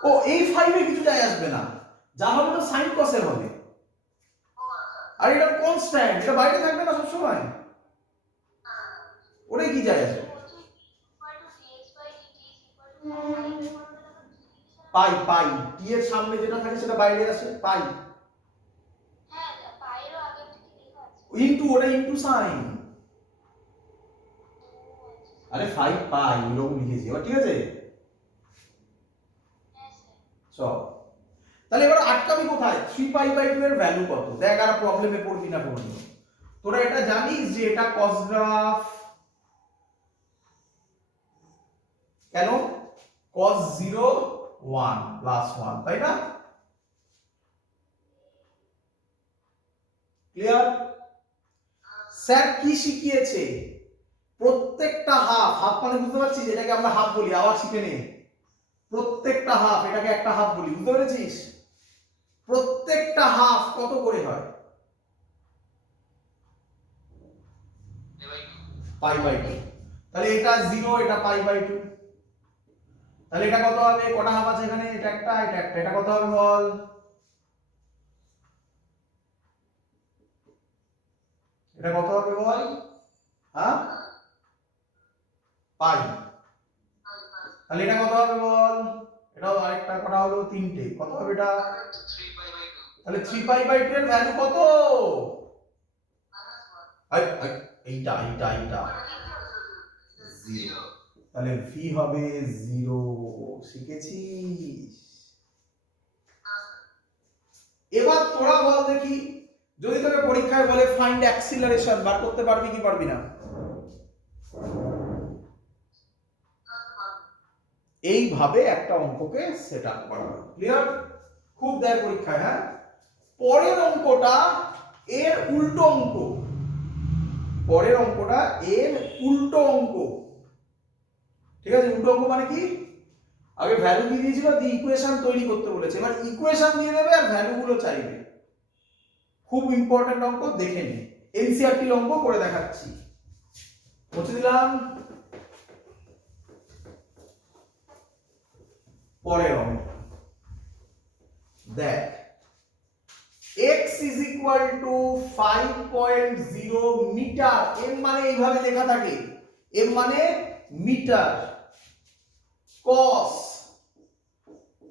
ও এই 5 এ কিছু যায় আসবে না, যা হবে তো sin cos এর হবে। আর এটা কনস্ট্যান্ট, এটা বাইরে থাকবে না সব সময়, ওটাই কি যায় আসবে? পাই পাই, t এর সামনে যেটা থাকে সেটা বাইরে আসে, পাই। হ্যাঁ, পাইরও আগে থেকে লেখা আছে ইনটু, ওটা ইনটু সাইন। আরে 5 পাই লোক লিখেছি, এবার ঠিক আছে? চল, তাহলে এবার আটকাবি কোথায়? 3 pi/2 এর ভ্যালু কত? দেখ আর প্রবলেমে পড়বি না পড়বি। তোরা এটা জানিস যে এটা cos গ্রাফ, কেন? cos 0 1 +1, তাই না? ক্লিয়ার? স্যার কি শিখিয়েছে? প্রত্যেকটা হাফ, হাফ মানে বুঝতে পারছিস? এটাকে আমরা হাফ বলি, আবার শিখে নে। প্রত্যেকটা হাফ, এটাকে একটা হাফ বলি, বুঝতে পেরেছিস? প্রত্যেকটা হাফ কত করে হয়? pi/2। তাহলে এটা 0, এটা pi/2, তাহলে এটা কত হবে? কটা হাফ আছে এখানে? এটা একটা, এটা একটা, এটা কত হবে বল? এটা কত হবে বল? হ্যাঁ, পাই। তাহলে এটা কত হবে বল? এটাও আরেকটা, কটা হলো? তিনটে, কত হবে এটা? 3 pi/2। তাহলে 3 pi/2 এর ভ্যালু কত? এইটা এইটা এইটা 0। তাহলে v হবে 0। শিখেছিস? এবার তোরা বল দেখি, যদি তোকে পরীক্ষায় বলে ফাইন্ড অ্যাক্সিলারেশন, বার করতে পারবি কি পারবি না? এইভাবে একটা অঙ্ককে সেট আপ করা হয়। ক্লিয়ার? খুব দেয় পরীক্ষায়। হ্যাঁ, পরের অঙ্কটা এর উল্টো অঙ্ক, পরের অঙ্কটা এর উল্টো অঙ্ক। ঠিক আছে? উল্টো অঙ্ক মানে কি? আগে ভ্যালু দিয়ে দিয়েছিল, দিয়ে ইকুয়েশন তৈরি করতে বলেছে, এবার ইকুয়েশন দিয়ে দেবে আর ভ্যালুগুলো চাইবে। খুব ইম্পর্টেন্ট অঙ্ক, দেখে নে। এনসিইআরটি অঙ্ক করে দেখাচ্ছি, মুছে দিলাম। পরের অঙ্ক দেখ, x is equal to 5.0 metre, m মানে এইভাবে লেখা থাকে, m মানে metre, cos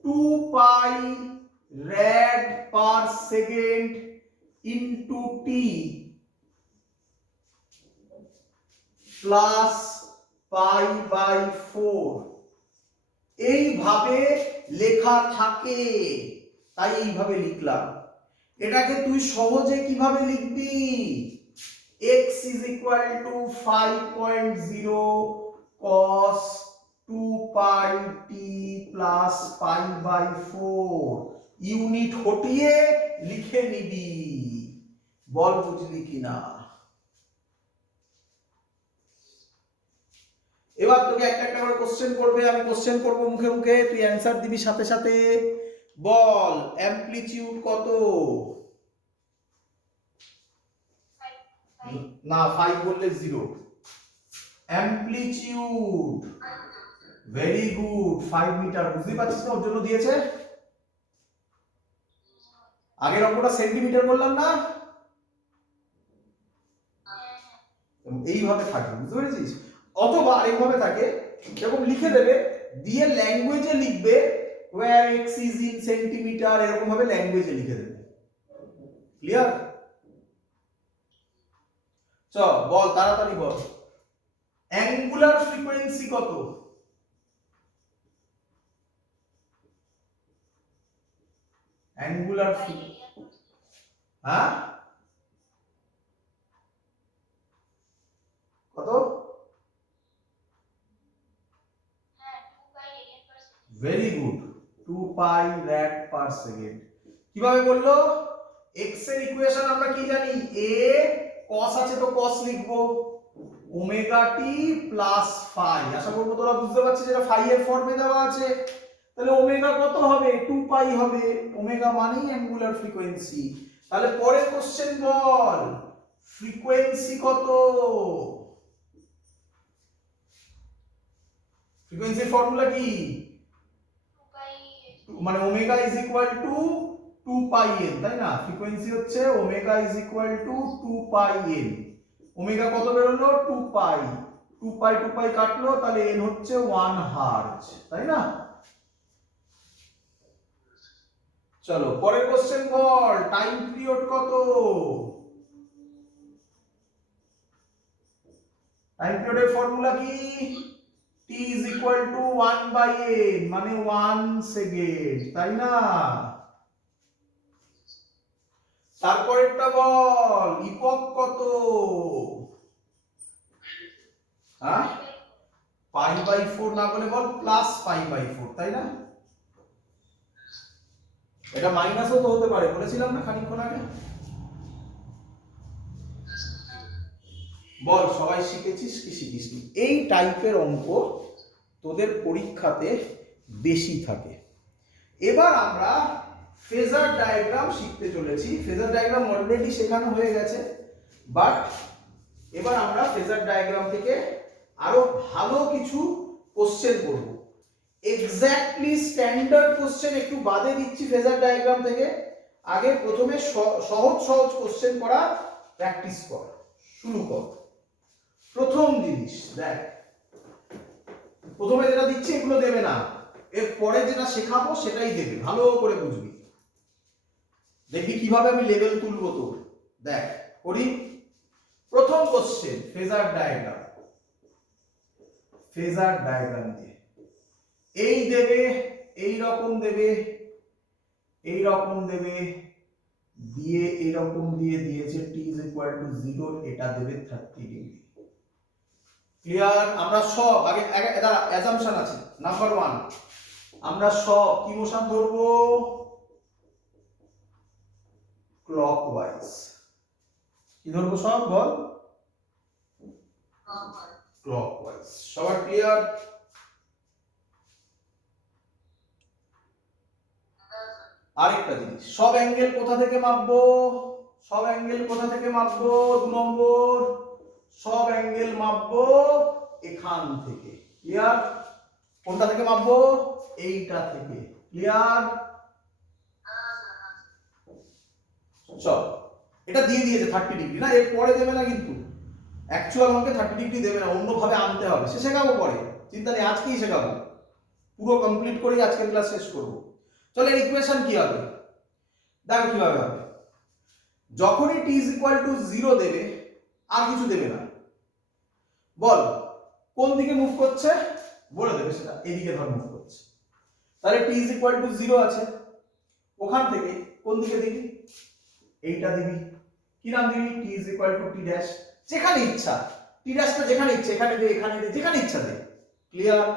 2 pi rad per second into t plus pi by 4 এইভাবে লেখা থাকে, তাই এইভাবে লিখলাম। এটাকে তুই সহজে কিভাবে লিখবি? x is equal to 5.0 cos 2 pi t plus pi by 4 unit হটিয়ে লিখে নিবি। বল বুঝলি কিনা? এবার তোকে একটা একটা করে কোশ্চেন করবে, আমি কোশ্চেন করব মুখে মুখে, তুই অ্যানসার দিবি সাথে সাথে। বল অ্যামপ্লিটিউড কত? না 5 বললে 0। Amplitude, very good, 5 metre. বুঝতে পারছিস না ওর জন্য দিয়েছে? আগের অঙ্কটা সেন্টিমিটার বললাম না? এইভাবে থাকবে, বুঝতে পেরেছিস? অথবা এইভাবে থাকে, এরকম লিখে দেবে, দিয়ে ল্যাঙ্গুয়েজে লিখবে where x is in centimetre, এরকম ভাবে ল্যাঙ্গুয়েজে লিখে দেবে। ক্লিয়ার? চল বল তাড়াতাড়ি বল, অ্যাঙ্গুলার ফ্রিকোয়েন্সি কত? অ্যাঙ্গুলার হ্যাঁ কত? ভেরি গুড, 2 পাই র‍্যাড পার সেকেন্ড। কিভাবে বললো? x এর ইকুয়েশন আমরা কি জানি? a cos আছে তো cos লিখবো, ওমেগা টি প্লাস ফাই। আশা করবো তোরা বুঝতে পারছিস যেটা ফাই এর ফর্মে দেওয়া আছে। তাহলে ওমেগা কত হবে? 2 পাই হবে। ওমেগা মানেই অ্যাঙ্গুলার ফ্রিকোয়েন্সি। তাহলে পরের কোশ্চেন বল, ফ্রিকোয়েন্সি কত? ফ্রিকোয়েন্সির ফর্মুলা কি? মানে omega is equal two 2 pi N, তাই না? ফ্রিকোয়েন্সি হচ্ছে omega is equal two 2 pi N. Omega কত বেরোলো? 2 পাই। 2 পাই 2 পাই কাটলো, তাহলে এন হচ্ছে 1 হার্জ, তাই না? চলো পরের কোশ্চেন বল, টাইম পিরিয়ড কত? টাইম পিরিয়ডের ফর্মুলা কি? t is equal to 1 by n, মানে 1 সেকেন্ড, তাই না? তারপরেরটা বল, ইপক কত? হ্যাঁ, পাই বাই 4 না বলে বল প্লাস পাই বাই 4, তাই না? এটা মাইনাসও তো হতে পারে, বলেছিলাম না খানিকক্ষণ আগে। বল সবাই শিখেছিস কি শিখিসনি? এই টাইপের অঙ্ক তোদের পরীক্ষাতে বেশি থাকে। এবার আমরা ফেজার ডায়াগ্রাম শিখতে চলেছি। ফেজার ডায়াগ্রাম অলরেডি শেখানো হয়ে গেছে, বাট এবার আমরা ফেজার ডায়াগ্রাম থেকে আরো ভালো কিছু কোশ্চেন করব। এক্স্যাক্টলি স্ট্যান্ডার্ড কোশ্চেন একটু বাদে দিচ্ছি ফেজার ডায়াগ্রাম থেকে। আগে প্রথমে সহজ সহজ কোশ্চেন করা প্র্যাকটিস কর, শুরু কর। প্রথম জিনিস দেখ, প্রথমে যেটা দিচ্ছি এগুলো দেবে না, এর পরে যেটা শেখাবো সেটাই দেবে, ভালো করে বুঝবি। দেখবি কিভাবে আমি লেভেল তুলবো তোর। দেখ করি, প্রথম question phasor diagram. Phasor diagram দিয়ে এই দেবে, এই রকম দেবে, এই রকম দেবে, দিয়ে এরকম দিয়ে দিয়েছে t is equal to 0, এটা দেবে 30 ডিগ্রি। ক্লিয়ার? আমরা সব আগে এটা অ্যাজাম্পশন আছে। নাম্বার 1, আমরা সব কি মোশন ধরবো? ক্লকওয়াইজ। কি ধরবো সব? বল ক্লকওয়াইজ। সবার ক্লিয়ার? আরেকটা জিনিস, সব অ্যাঙ্গেল কোথা থেকে মাপবো? সব অ্যাঙ্গেল কোথা থেকে মাপবো? 2 নম্বর, সব অ্যাঙ্গেল মাপবো এখান থেকে। ক্লিয়ার? কোনটা থেকে মাপবো? এইটা থেকে। ক্লিয়ার? চল, এটা দিয়ে দিয়েছে 30 ডিগ্রি না, এর পরে দেবে না কিন্তু, অ্যাকচুয়াল আমাকে 30 ডিগ্রি দেবে না, অন্যভাবে আনতে হবে। সে শেখাবো পরে, চিন্তা নেই, আজকেই শেখাবো, পুরো কমপ্লিট করেই আজকের ক্লাস শেষ করব। চলো এর ইকুয়েশন কি হবে দেখো কিভাবে হবে। যখনই t is equal to 0 দেবে, আর কিছু দেবে না, বল কোন দিকে মুভ করছে, বলে দেবে সেটা, এদিকে ধর মুভ করছে, তাহলে t ইজ ইকুয়াল টু 0 আছে, ওখান থেকে কোন দিকে দিবি, এইটা দিবি, কি নাম দিবি, t is equal to t dash, যেখানে ইচ্ছা t ড্যাশটা যেখানে ইচ্ছা, এখানে দে, এখানে দে, যেখানে ইচ্ছা দে, ক্লিয়ার?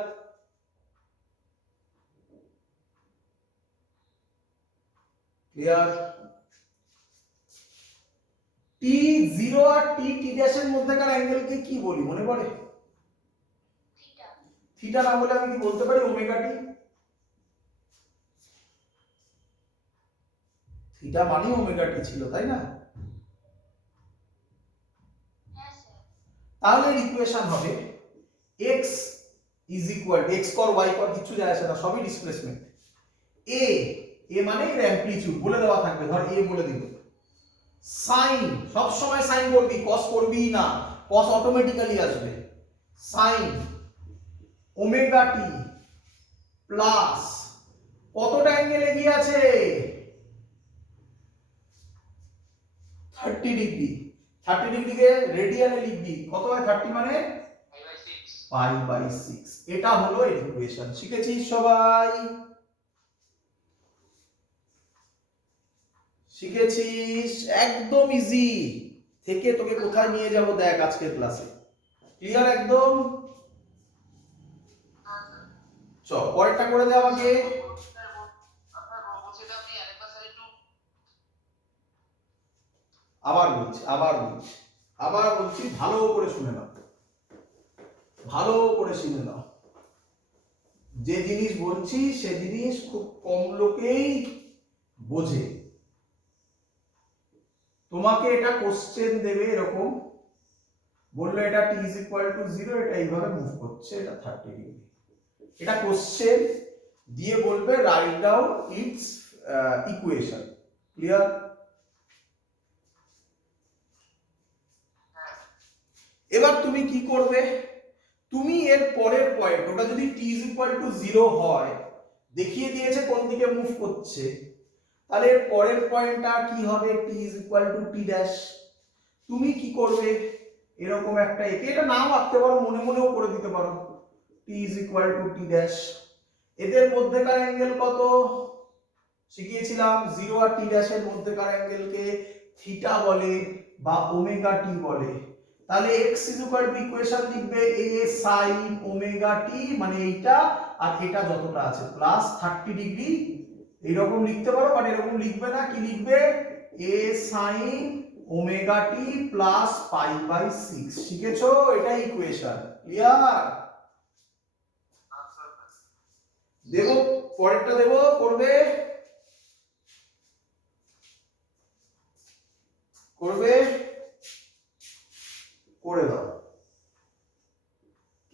ক্লিয়ার? t0 আর t ড্যাশের মধ্যেকার অ্যাঙ্গেলকে কি বলি মনে পড়ে? থিটা। থিটা না বলে আমি কি বলতে পারি ওমেগা টি? থিটা মানে ওমেগা টি ছিল, তাই না? হ্যাঁ স্যার। তাহলে এর ইকুয়েশন হবে x ইজ ইকুয়াল x কর y কর কিছু যায় আসে না, সবই ডিসপ্লেসমেন্ট, a মানে এর অ্যামপ্লিটিউড বলে দেওয়া থাকবে, ধর a বলে দিব, সাইন সব সময় সাইন করবি, কস করবি না, কস অটোমেটিক্যালি আসবে, সাইন ওমেগা টি প্লাস কতটা অ্যাঙ্গেল এগিয়ে আছে, 30 ডিগ্রি, 30 ডিগ্রিকে রেডিয়ানে লিখবি, কত হয় 30 মানে পাই বাই 6, এটা হলো এর ইকুয়েশন। শিখেছিস সবাই? শিখেছিস? একদম ইজি, থেকে তোকে কোথায় নিয়ে যাব দেখ আজকের ক্লাসে, ক্লিয়ার একদম? চল পরেরটা করে দে আমাকে। আবার বলছি ভালো করে শুনে নাও, ভালো করে শুনে নাও, যে জিনিস বলছি সে জিনিস খুব কম লোকেই বোঝে। তোমাকে এটা কোশ্চেন দেবে এরকম, বললো এটা t ইজ ইকুয়াল টু 0, এটা এইভাবে মুভ করছে, এটা 30 ডিগ্রি, এটা কোশ্চেন দিয়ে বলবে write down it's equation, clear? এবার তুমি কি করবে, তুমি এর পরের পয়েন্ট, ওটা যদি t ইজ ইকুয়াল টু 0 হয়, দেখিয়ে দিয়েছে কোন দিকে মুভ করছে, তাহলে এর পরের পয়েন্টটা কি হবে, t is equal to t dash, তুমি কি করবে, এরকম একটা একে, এটা নাও আঁকতে পারো, মনে মনেও করে দিতে পারো, t is equal to t dash, এদের মধ্যেকার অ্যাঙ্গেল কত শিখিয়েছিলাম, 0 আর t ড্যাশের মধ্যেকার অ্যাঙ্গেলকে থিটা বলে বা ওমেগা টি বলে, তাহলে x is equal two equation লিখবে a sin ওমেগা t, মানে এইটা আর এটা যতটা আছে প্লাস 30 ডিগ্রি, এইরকম লিখতে পারো, বাট এরকম লিখবে না, কি লিখবে, a sin omega t plus pi by 6, শিখেছো? এটা ইকুয়েশন, ক্লিয়ার? দেবো, পরেরটা দেবো, করবে করবে করে দাও,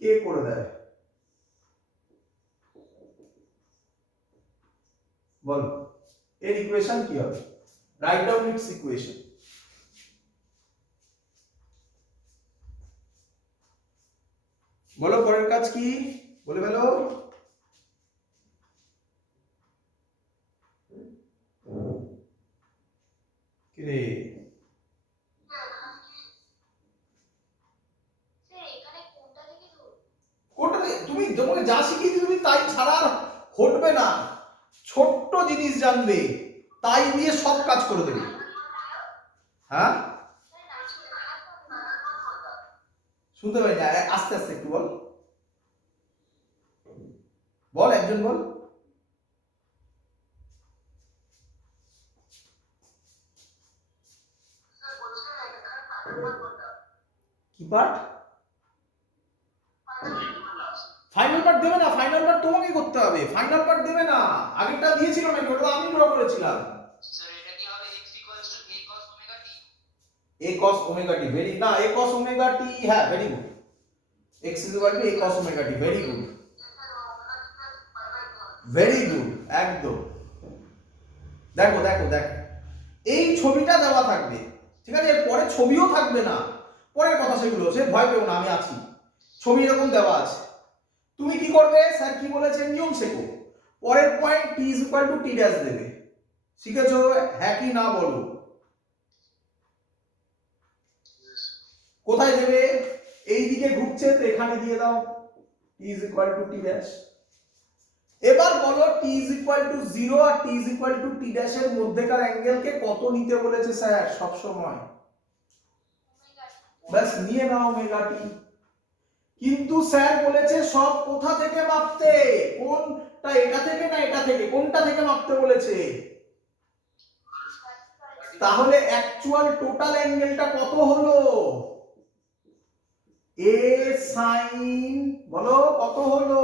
কে করে দেয় বল, এর ইকুয়েশন কি হবে, রাইট ডাউন ইটস ইকুয়েশন। বলো পরের কাজ কি, বলে ফেলো। কি রে, কোনটা তুমি, তোমাকে যা শিখিয়েছি তুমি তাই ছাড়া আর হটবে না, ছোট্ট জিনিস জানবে তাই দিয়ে সব কাজ করে দেবে। হ্যাঁ শুনতে পাই না, আস্তে আস্তে একটু বল, বল একজন বল। কি পার্ট, ফাইনাল পার্ট দেবে না, ফাইনাল পার্ট তোমাকে করতে হবে, ফাইনাল পার্ট দেবে না, আগেরটা দিয়েছিল নাকি, ওটা আমি ড্র করেছিলাম। স্যার এটা কি হবে x a cos omega t, a cos omega t, very না, a cos omega t, হ্যাঁ very good, x a cos omega t, very good, very good, একদম। দেখো দেখো দেখো, এই ছবিটা দেওয়া থাকবে, ঠিক আছে, এর পরে ছবিও থাকবে না, পরের কথা সেগুলো, সে ভয় পেও না, আমি আছি, ছবি এরকম দেওয়া আছে, তুমি কি করবে, স্যার কি বলেছে নিয়ম শেখো, পরের point t is equal to t dash দেবে, শিখেছো? হ্যাঁ কি না বলো, কোথায় দেবে, এই দিকে ঘুরছে, তো এখানে দিয়ে দাও t is equal to t dash। এবার বলো t is equal to 0 আর t is equal to t dash এর মধ্যেকার অ্যাঙ্গেলকে কত নিতে বলেছে স্যার সব সময়? বাস নিয়ে নাও ওমেগা টি। কিন্তু স্যার বলেছে সব কোথা থেকে মাপতে, কোনটা, এটা থেকে না এটা থেকে, কোনটা থেকে মাপতে বলেছে? তাহলে অ্যাকচুয়াল টোটাল অ্যাঙ্গেলটা কত হলো? a sin, বলো কত হলো?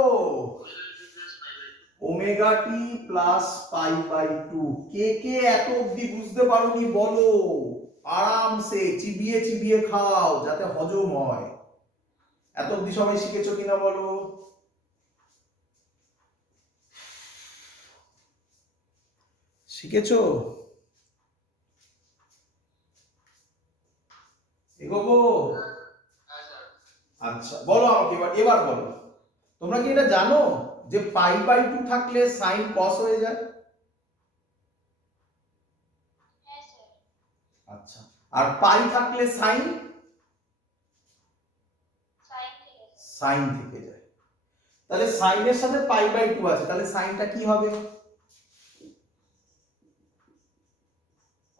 Omega T plus pi by 2। কে কে এত অবধি বুঝতে পারোনি বলো, আরামসে চিবিয়ে চিবিয়ে খাও যাতে হজম হয়। এত অবধি সবাই শিখেছো কিনা বলো? শিখেছো? এগোবো? আচ্ছা বলো আমাকে এবার বলো, তোমরা কি এটা জানো যে পাই বাই 2 থাকলে সাইন কস হয়ে যায়? আচ্ছা, আর পাই থাকলে সাইন সাইন থেকে যায়। তাহলে সাইনের সাথে পাই বাই 2 আছে, তাহলে সাইনটা কি হবে?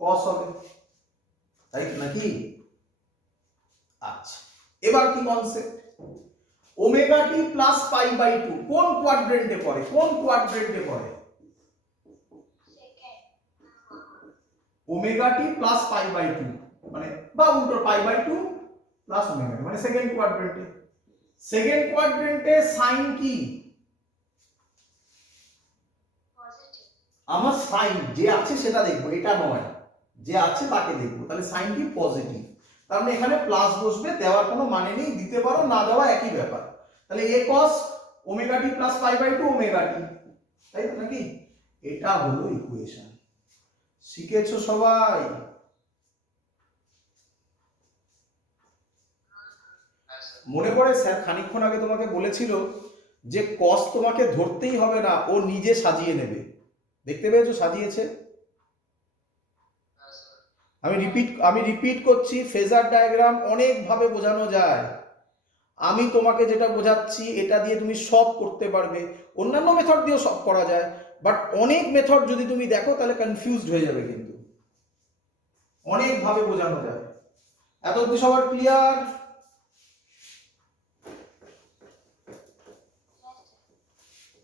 কস হবে, তাই তো নাকি? আচ্ছা, এবার কি concept? Omega T plus pi by 2 কোন কোয়াড্রেন্টে পড়ে? কোন কোয়াড্রেন্টে পড়ে? Omega T plus pi by 2 মানে বা উল্টো pi by 2 plus omega T মানে সেকেন্ড কোয়াড্রেন্টে। সেকেন্ড কোয়াড্রেন্টে সাইন কি? পজিটিভ। আমার সাইন যে আছে সেটা দেখবো, এটা নয়, যে আছে তাকে দেখবো। তাহলে সাইন কি? পজিটিভ। তার মানে এখানে প্লাস বসবে, দেওয়ার কোনো মানে নেই, দিতে পারো না দেওয়া একই ব্যাপার। তাহলে a cos omega T plus pi by 2 omega t, তাই তো নাকি? এটা হলো ইকুয়েশন। শিখেছো সবাই? মনে পড়ে স্যার খানিকক্ষণ আগে তোমাকে বলেছিল যে cos তোমাকে ধরতেই হবে না, ও নিজে সাজিয়ে নেবে। দেখতে পেয়েছো সাজিয়েছে? আমি রিপিট করছি, ফেজার ডায়াগ্রাম অনেক ভাবে বোঝানো যায়। আমি তোমাকে যেটা বোঝাচ্ছি এটা দিয়ে তুমি সব করতে পারবে, অন্যান্য মেথড দিয়েও সব করা যায়, বাট অনেক মেথড যদি তুমি দেখো তাহলে কনফিউজড হয়ে যাবে। কিন্তু অনেক ভাবে বোঝানো যায়। এত অবধি সবার ক্লিয়ার?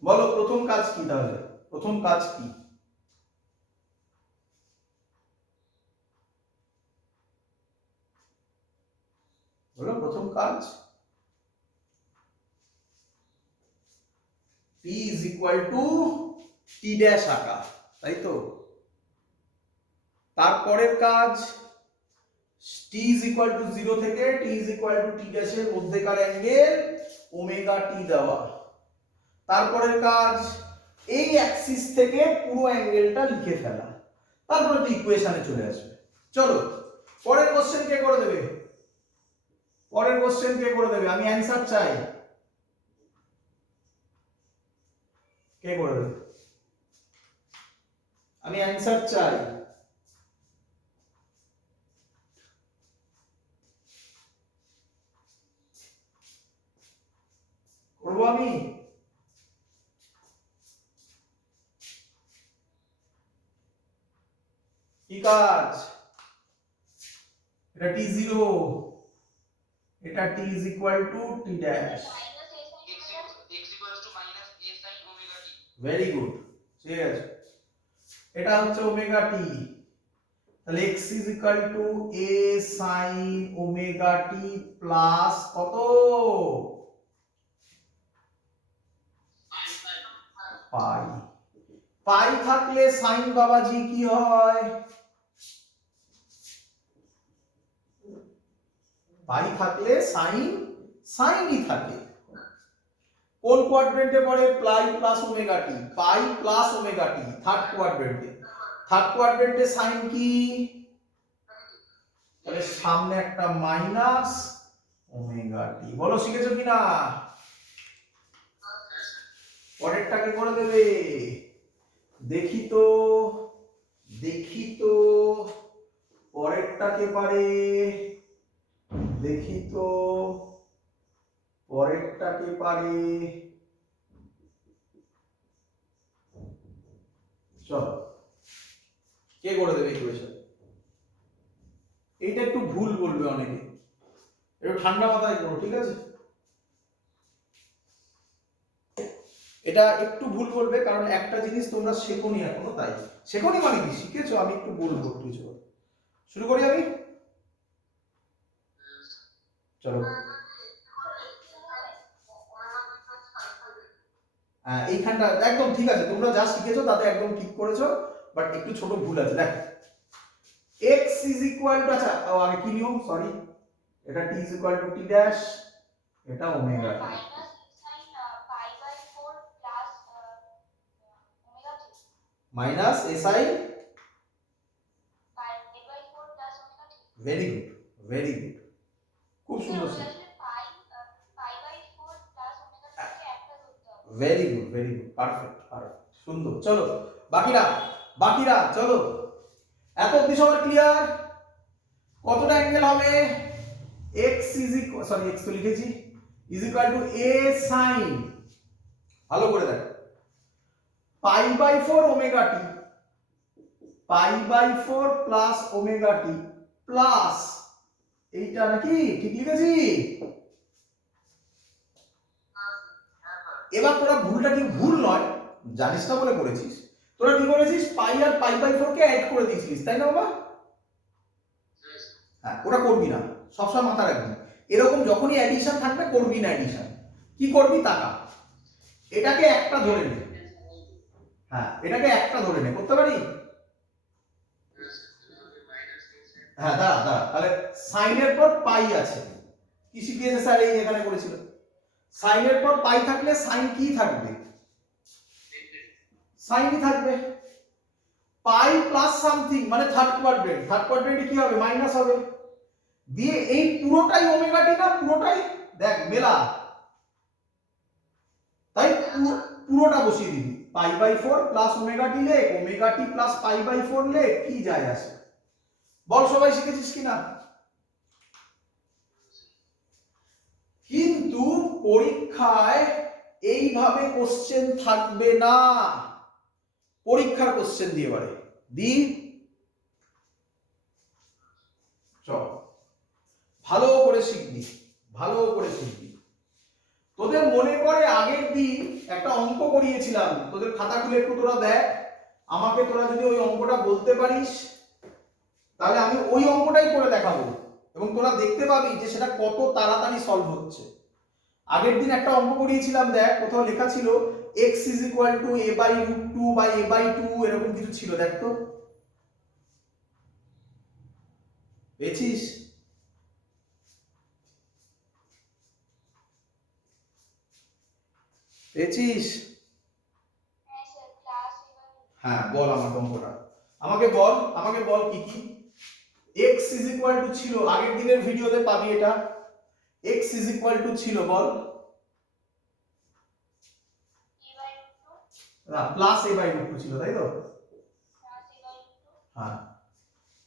বলো প্রথম কাজ কি? তাহলে প্রথম কাজ কি? বলো প্রথম কাজ। t is equal to t dash আঁকা, তাই তো? তারপরের কাজ t is equal to 0 থেকে t is equal to t dash এর মধ্যেকার অ্যাঙ্গেল ওমেগা t দেওয়া। তারপরের কাজ এই অ্যাক্সিস থেকে পুরো অ্যাঙ্গেলটা লিখে ফেলা। তারপরে তো ইকুয়েশনে চলে আসবে। চলো পরের কোশ্চেন কে করে দেবে? পরের কোশ্চেন কে করে দেবে? আমি অ্যানসার চাই। কে করে দেবে? আমি অ্যানসার চাই। করবো আমি? কি কাজ? এটা t0, এটা t is equal to t dash। Very good, ঠিক আছে। এটা হচ্ছে ওমেগা টি, তাহলে x is equal to a sin omega T plus কত? পাই। পাই থাকলে সাইন বাবাজি কি হয়? পাই থাকলে সাইন সাইনই থাকে। কোন কোয়াড্রেন্টে পড়ে? পাই প্লাস ওমেগা টি, পাই প্লাস ওমেগা টি থার্ড কোয়াড্রেন্টে। থার্ড কোয়াড্রেন্টে সাইন কি? তাহলে সামনে একটা মাইনাস ওমেগা টি। বলো শিখেছো কিনা? পরেরটাকে করে দেবে? দেখি তো, দেখি তো পরেরটাকে পারে, দেখি তো। পরেরটাকে পারে, চলো কে করে দেবে ইকুয়েশন? এইটা একটু ভুল বলবে অনেকে, একটু ঠান্ডা মাথায় করো, ঠিক আছে? এটা একটু ভুল বলবে কারণ একটা জিনিস তোমরা শেখোনি এখনো, তাই শেখোনি মানে কি শিখেছো, আমি একটু বলবো কিছু। শুরু করি আমি, চলো। এইখানটা একদম ঠিক আছে, তোমরা যা শিখেছো তাতে একদম ঠিক করেছো, বাট একটু ছোট ভুল আছে। দেখ x ইজ ইকুয়াল টু, আচ্ছা আগে কি নিয়ম, সরি, এটা t is equal to t dash, এটা omega t minus si, very good, very good, খুব সুন্দর, very good, very good, perfect, perfect, সুন্দর। চলো বাকিরা, বাকিরা চলো, এত অবধি সবার ক্লিয়ার? কতটা অ্যাঙ্গেল হবে? x is equal, sorry x তো লিখেছি, is equal to a sin, ভালো করে দেখ, pi by 4 omega T, pi by 4 plus omega T plus এইটা, নাকি ঠিক লিখেছি? এবার তোরা ভুলটা কি, ভুল নয়, জানিস না বলে করেছিস, তোরা কি করেছিস, পাই আর পাই বাই 4 কে অ্যাড করে দিয়েছিস, তাই না বাবা? হ্যাঁ, ওটা করবি না, সবসময় মাথা রাখবি, এরকম যখনই অ্যাডিশন থাকবে করবি না অ্যাডিশন। কি করবি তাকা, এটাকে একটা ধরে নে, হ্যাঁ এটাকে একটা ধরে নে, করতে পারি? হ্যাঁ দাঁড়া দাঁড়া, তাহলে সাইনের পর পাই আছে, কি শিখিয়েছে স্যার, এই এখানে করেছিল, সাইনের পর পাই থাকলে সাইন কি থাকবে, সাইনই থাকবে, পাই প্লাস সামথিং মানে থার্ড কোয়াড্রেন্ট, থার্ড কোয়াড্রেন্টে কি হবে, মাইনাস হবে, দিয়ে এই পুরোটাই ওমেগা টি না, পুরোটাই দেখ মেলা, তাই পুরোটা বসিয়ে দিবি, pi by 4 plus omega T লে, omega T plus pi by 4 লে, কি যায় আসে বল, সবাই শিখেছিস কিনা? কিন্তু পরীক্ষায় এইভাবে কোশ্চেন থাকবে না, পরীক্ষার কোশ্চেন দিয়ে পারে দি, চল ভালো করে শিখবি, ভালো করে শিখবি। তোদের মনে করে আগের দিন একটা অঙ্ক করিয়েছিলাম, তোদের খাতা খুলে একটু তোরা দেখ, আমাকে তোরা যদি ওই অঙ্কটা বলতে পারিস তাহলে আমি ওই অঙ্কটাই করে দেখাবো এবং তোরা দেখতে পাবি যে সেটা কত তাড়াতাড়ি সলভ হচ্ছে। আগের দিন একটা অঙ্ক করিয়েছিলাম, দেখ কোথাও লেখা ছিল x is equal to a by root 2 by a by 2, এরকম কিছু ছিল, দেখ তো পেয়েছিস? পেয়েছিস? হ্যাঁ বল আমার অঙ্কটা, আমাকে বল, আমাকে বল কি কি। x ইজ ইকুয়াল টু ছিল, আগের দিনের ভিডিওতে পাবি এটা, x ইজ ইকুয়াল টু ছিল বল, না প্লাস a বাই রুট 2 ছিল, তাই তো? হ্যাঁ,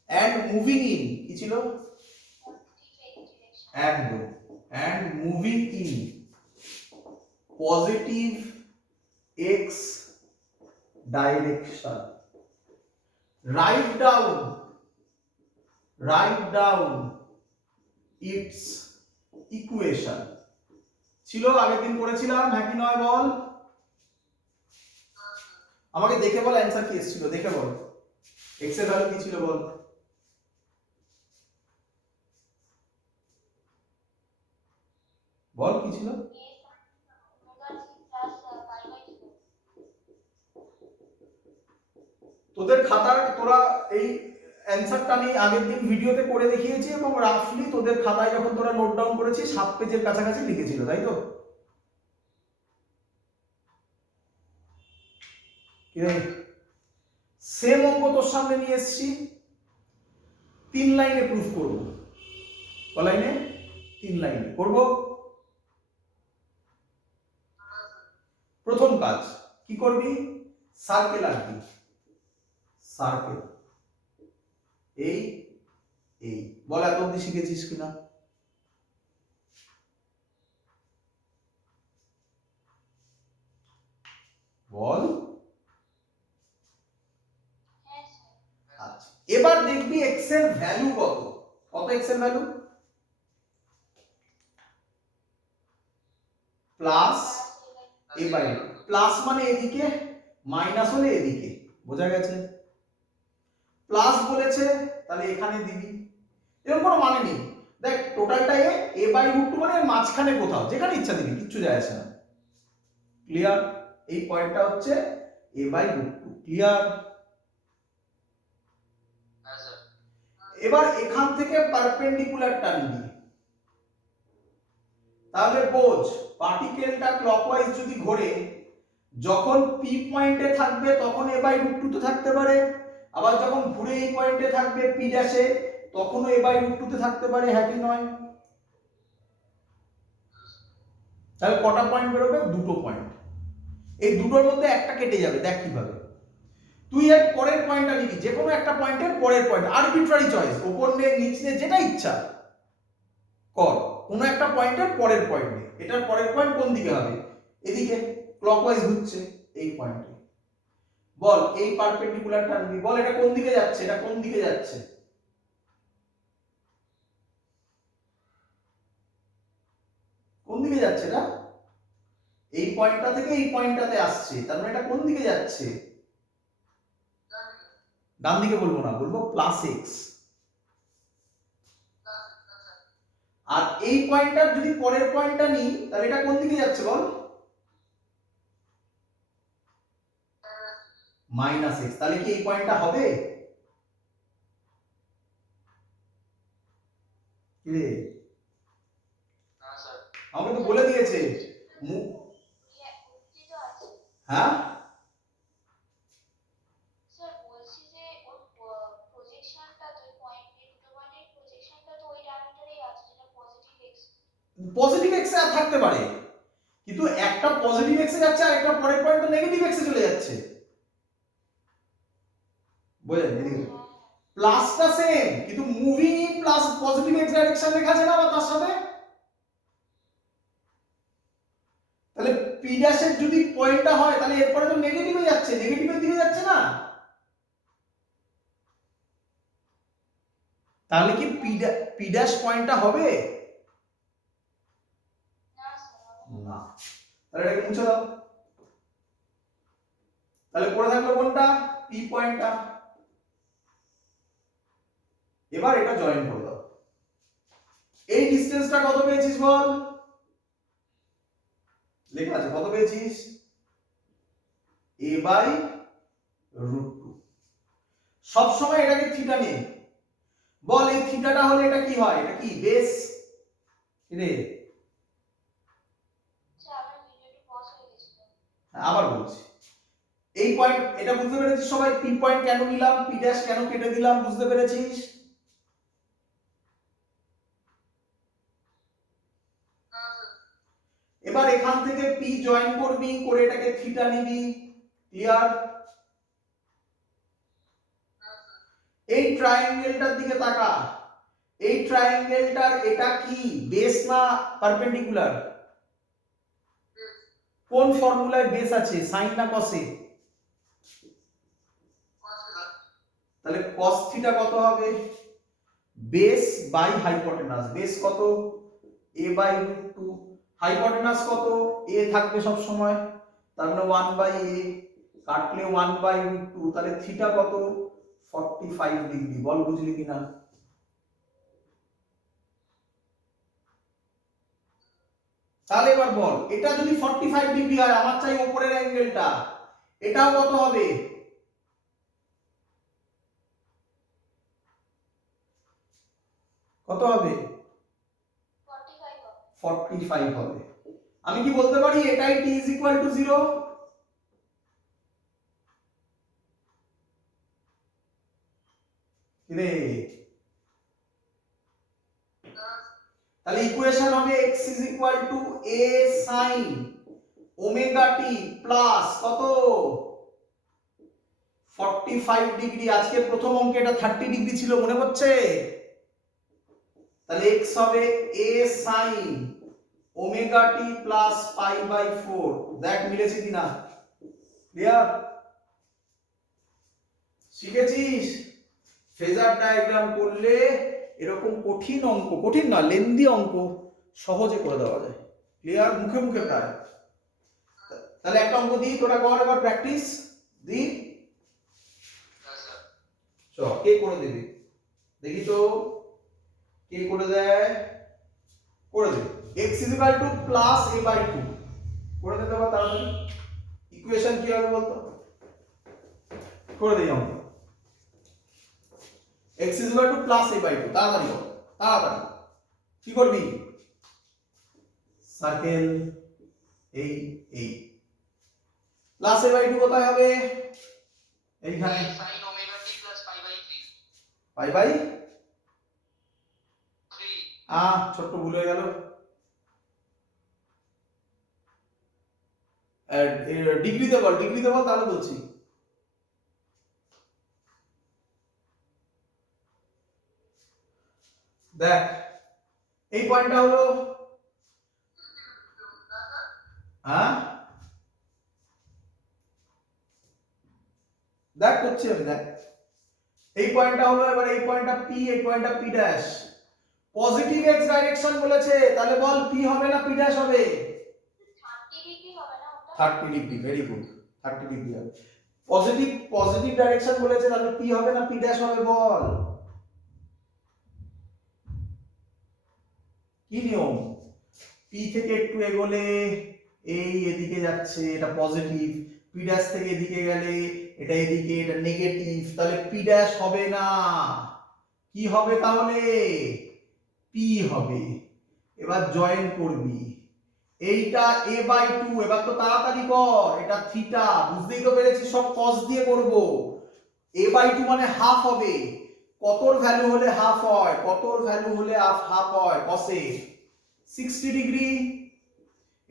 and moving in কি ছিল, and moving in positive x direction, write down its equation, ছিল আগের দিন করেছিলাম, হ্যাঁ কি নয় বল, আমাকে দেখে বল অ্যানসার কি এসেছিল, দেখে বল x এর ভ্যালু কি ছিল বল, বল কি ছিল? তোদের খাতার, তোরা এই অ্যানসারটা আমি আগের দিন ভিডিওতে করে দেখিয়েছি এবং রাফলি তোদের খাতায় যখন তোরা নোট ডাউন করেছিস 7 পেজের কাছাকাছি লিখেছিল, তাই তো? সেম অঙ্ক তোর সামনে নিয়ে এসেছি, 3 লাইনে প্রুফ করব, ক লাইনে? 3 লাইনে করব। প্রথম কাজ কি করবি, সার্কেল আঁকবি, সার্কেল, এই এই বল এত অবধি শিখেছিস কিনা? বল। আচ্ছা, এবার দেখবি এক্স এর ভ্যালু কত। কত এক্স এর value? Plus A by root. Plus মানে এদিকে, মাইনাস হলে এদিকে, বোঝা গেছে? প্লাস বলেছে তাহলে এখানে দিবি, এরকম কোনো মানে নেই। দেখ টোটালটা এ বাই রুট টু মানে মাঝখানে কোথাও, যেখানে ইচ্ছা দিবি, কিচ্ছু যায় আসে না। ক্লিয়ার? এই পয়েন্টটা হচ্ছে এ বাই রুট টু। ক্লিয়ার? এবার এখান থেকে পারপেন্ডিকুলারটা নিবি, তাহলে বোঝ পার্টিকেলটা ক্লকওয়াইজ যদি ঘোরে, যখন পি পয়েন্টে থাকবে তখন এ বাই রুট টু তে থাকতে পারে, আবার যখন ঘুরে এই পয়েন্টে থাকবে পি ড্যাশে তখনও এ বাই রুট টু তে থাকতে পারে, হ্যাঁ কি নয়? তাহলে কটা পয়েন্ট বেরোবে? দুটো পয়েন্ট। এই দুটোর মধ্যে একটা কেটে যাবে, দেখ কিভাবে। তুই এর পরের পয়েন্টটা নিবি, যে কোনো একটা পয়েন্টের পরের পয়েন্ট, আরবিট্রারি চয়েস, উপর নে নিচ নে যেটা ইচ্ছা কর, কোনো একটা পয়েন্টের পরের পয়েন্ট নে। এটার পরের পয়েন্ট কোন দিকে হবে? এদিকে, ক্লকওয়াইজ ঘুরছে এই পয়েন্টে। বল এই পারপেন্ডিকুলারটা নিবি, বল এটা কোন দিকে যাচ্ছে? এটা কোন দিকে যাচ্ছে? কোন দিকে যাচ্ছে এটা? এই পয়েন্টটা থেকে এই পয়েন্টটাতে আসছে, তার মানে এটা কোন দিকে যাচ্ছে? ডান দিকে বলবো না, বলবো প্লাস এক্স। আর এই পয়েন্টটার যদি পরের পয়েন্টটা নিই তাহলে এটা কোন দিকে যাচ্ছে বল? Minus x. তাহলে কি এই পয়েন্টটা হবে? কি রে, আমাকে তো বলে দিয়েছে। হ্যাঁ পজিটিভ এক্সে আর থাকতে পারে, কিন্তু একটা পজিটিভ এক্সে যাচ্ছে আর একটা পরের পয়েন্ট তো নেগেটিভ এক্সে চলে যাচ্ছে, বুঝলেন? এদিকে প্লাসটা সেম, কিন্তু moving in plus positive x direction লেখা আছে না বা তার সাথে। তাহলে পি ড্যাশের যদি পয়েন্টটা হয় তাহলে এরপরে তো নেগেটিভে যাচ্ছে, নেগেটিভের দিকে যাচ্ছে না, তাহলে কি পি ড্যাশ পয়েন্টটা হবে? না। তাহলে এটাকে মুছে দাও। তাহলে পড়ে থাকলো কোনটা? পি পয়েন্টটা। এবার এটা জয়েন করে দাও। এই ডিসটেন্সটা কত পেয়েছিস বল? লেখা আছে কত পেয়েছিস? a by root two. সব সময় এটাকে থিটা নে। বল এই থিটাটা হলে এটা কি হয়? এটা কি বেস? রে আবার বলছি, এই পয়েন্ট এটা বুঝতে পেরেছিস সবাই? পি পয়েন্ট কেন নিলাম, পি ড্যাশ কেন কেটে দিলাম, বুঝতে পেরেছিস? এবার এখান থেকে পি জয়েন করবি, করে এটাকে থিটা নিবি। ক্লিয়ার? এই ট্রায়াঙ্গেলটার দিকে তাকা, এই ট্রায়াঙ্গেলটার এটা কি বেস না পারপেন্ডিকুলার? কোন ফর্মুলায় বেস আছে, সাইন না কসে? তাহলে cos থিটা কত হবে? Base by hypotenuse. বেস কত? a by root two. Hypotenuse কত? a থাকবে সব সময়, তার মানে 1 বাই a, কাটলে 1 বাই রুট টু। তাহলে থিটা কত? 45 ডিগ্রি। বল বুঝলি কিনা? তাহলে এবার বল এটা যদি 45 ডিগ্রি হয়, আমার চাই উপরের অ্যাঙ্গেলটা, এটাও কত হবে? কত হবে? 45 হবে। আমি কি বলতে পারি এটাই t is equal to 0? রে তাহলে ইকুয়েশন হবে x is equal to a sin omega t plus কত? 45 ডিগ্রি। আজকে প্রথম অঙ্কে এটা 30 ডিগ্রি ছিল, মনে পড়ছে? তাহলে x হবে a sin omega t plus pi by 4। দেখ মিলেছে কিনা? ক্লিয়ার? শিখেছিস ফেজার ডায়াগ্রাম করলে এরকম কঠিন অঙ্ক, কঠিন না লেন্দি অঙ্ক সহজে করে দেওয়া যায়। ক্লিয়ার? মুখে মুখে প্রায়। তাহলে একটা অঙ্ক দিই, তোরা কর এবার প্র্যাকটিস দি। চ কে করে দিবি দেখি তো, কে করে দেয়? করে দে। x প্লাস a/2 করে দিতে হবে তাড়াতাড়ি। ইকুয়েশন কি হবে বলতো? করে দিই অঙ্ক। x প্লাস a/2 তাড়াতাড়ি কর, তাড়াতাড়ি। কি করবি? সার্কেল এই প্লাস a/2 কোথায় হবে? এইখানে sin omega t plus pi by 3 ছোট্ট ভুল হয়ে গেল। ডিগ্রিতে বল, ডিগ্রিতে বল তাহলে বলছি। দেখ এই পয়েন্টটা হলো, হ্যাঁ দেখ করছি আমি, দেখ এই পয়েন্টটা হলো, এবার এই পয়েন্টটা পি, এই পয়েন্টটা P dash. Positive x direction বলেছে, তাহলে বল পি হবে না পি ড্যাশ হবে? 30 ডিগ্রি হবে না ওটা? 30 ডিগ্রি, ভেরি গুড, 30 ডিগ্রি হবে। পজিটিভ ডাইরেকশন বলেছে, তাহলে পি হবে না পি ড্যাশ হবে বল? কি নিয়ম? পি থেকে একটু এগোলে এই এদিকে যাচ্ছে, এটা পজিটিভ, পি ড্যাশ থেকে এদিকে গেলে এটা এদিকে, এটা নেগেটিভ, তাহলে পি ড্যাশ হবে না। কি হবে তাহলে? পি হবে। এবার জয়েন করবি, এইটা a/2, এবার তো তাড়াতাড়ি কর, এটা থিটা, বুঝতেই তো পেরেছিস সব cos দিয়ে করব। a/2 মানে হাফ হবে, কতর ভ্যালু হলে হাফ হয়? কতর ভ্যালু হলে হাফ হয় cos এ? 60 ডিগ্রি,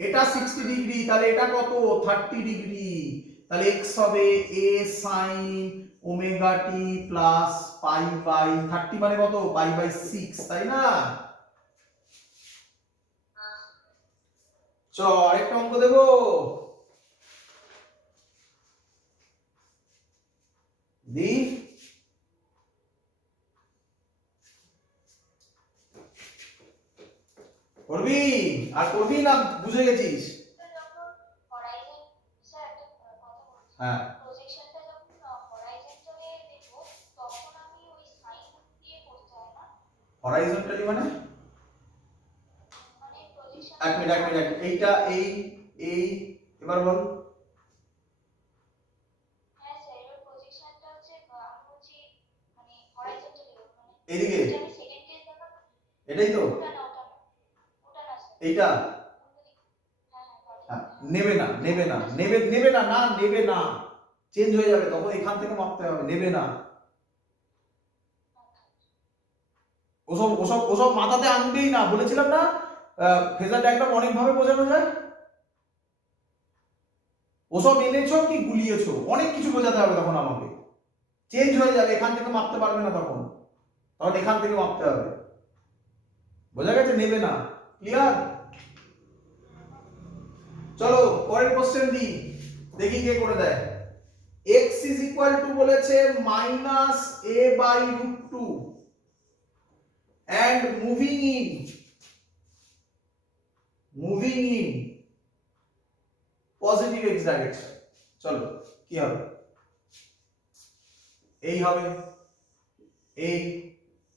এটা 60 ডিগ্রি, তাহলে এটা কত? 30 ডিগ্রি, তাহলে x হবে a sin omega t plus pi by 30 মানে কত? পাই বাই 6, তাই না? চ আরেকটা অঙ্ক দেবো, দি। করবি আর করবি না বুঝে গেছিস? হ্যাঁ প্রজেকশনটা যখন হরাইজন্টালি দেখব তখন আমি ওই সাইন দিয়ে করতে হয় না? হরাইজন্টালি মানে প্রজেকশন, এক মিনিট এইটা এই এবার বল। হ্যাঁ স্যার, এর প্রজেকশনটা হচ্ছে আমি বলছি মানে হরাইজন্টালি মানে এদিকে, আমি সেকেন্ড কেস দেখাবো, এটাই তো? ওটা না স্যার, এইটা নেবে না চেঞ্জ হয়ে যাবে, তখন এখান থেকে মাপতে হবে, নেবে না। ওসব মাথাতে আনবেই না, বলেছিলাম না ফেজার ডায়াগ্রাম অনেক ভাবে বোঝানো যায়। ওসব এনেছো কি গুলিয়েছো, অনেক কিছু বোঝাতে হবে তখন আমাকে, চেঞ্জ হয়ে যাবে, এখান থেকে মাপতে পারবে না তখন এখান থেকে মাপতে হবে, বোঝা গেছে? নেবে না। ক্লিয়ার? চলো পরের কোশ্চেন দি, দেখি কে করে দেয়। x is equal to বলেছে minus a by root 2 and moving in positive x direction। চলো কি হবে? এই হবে,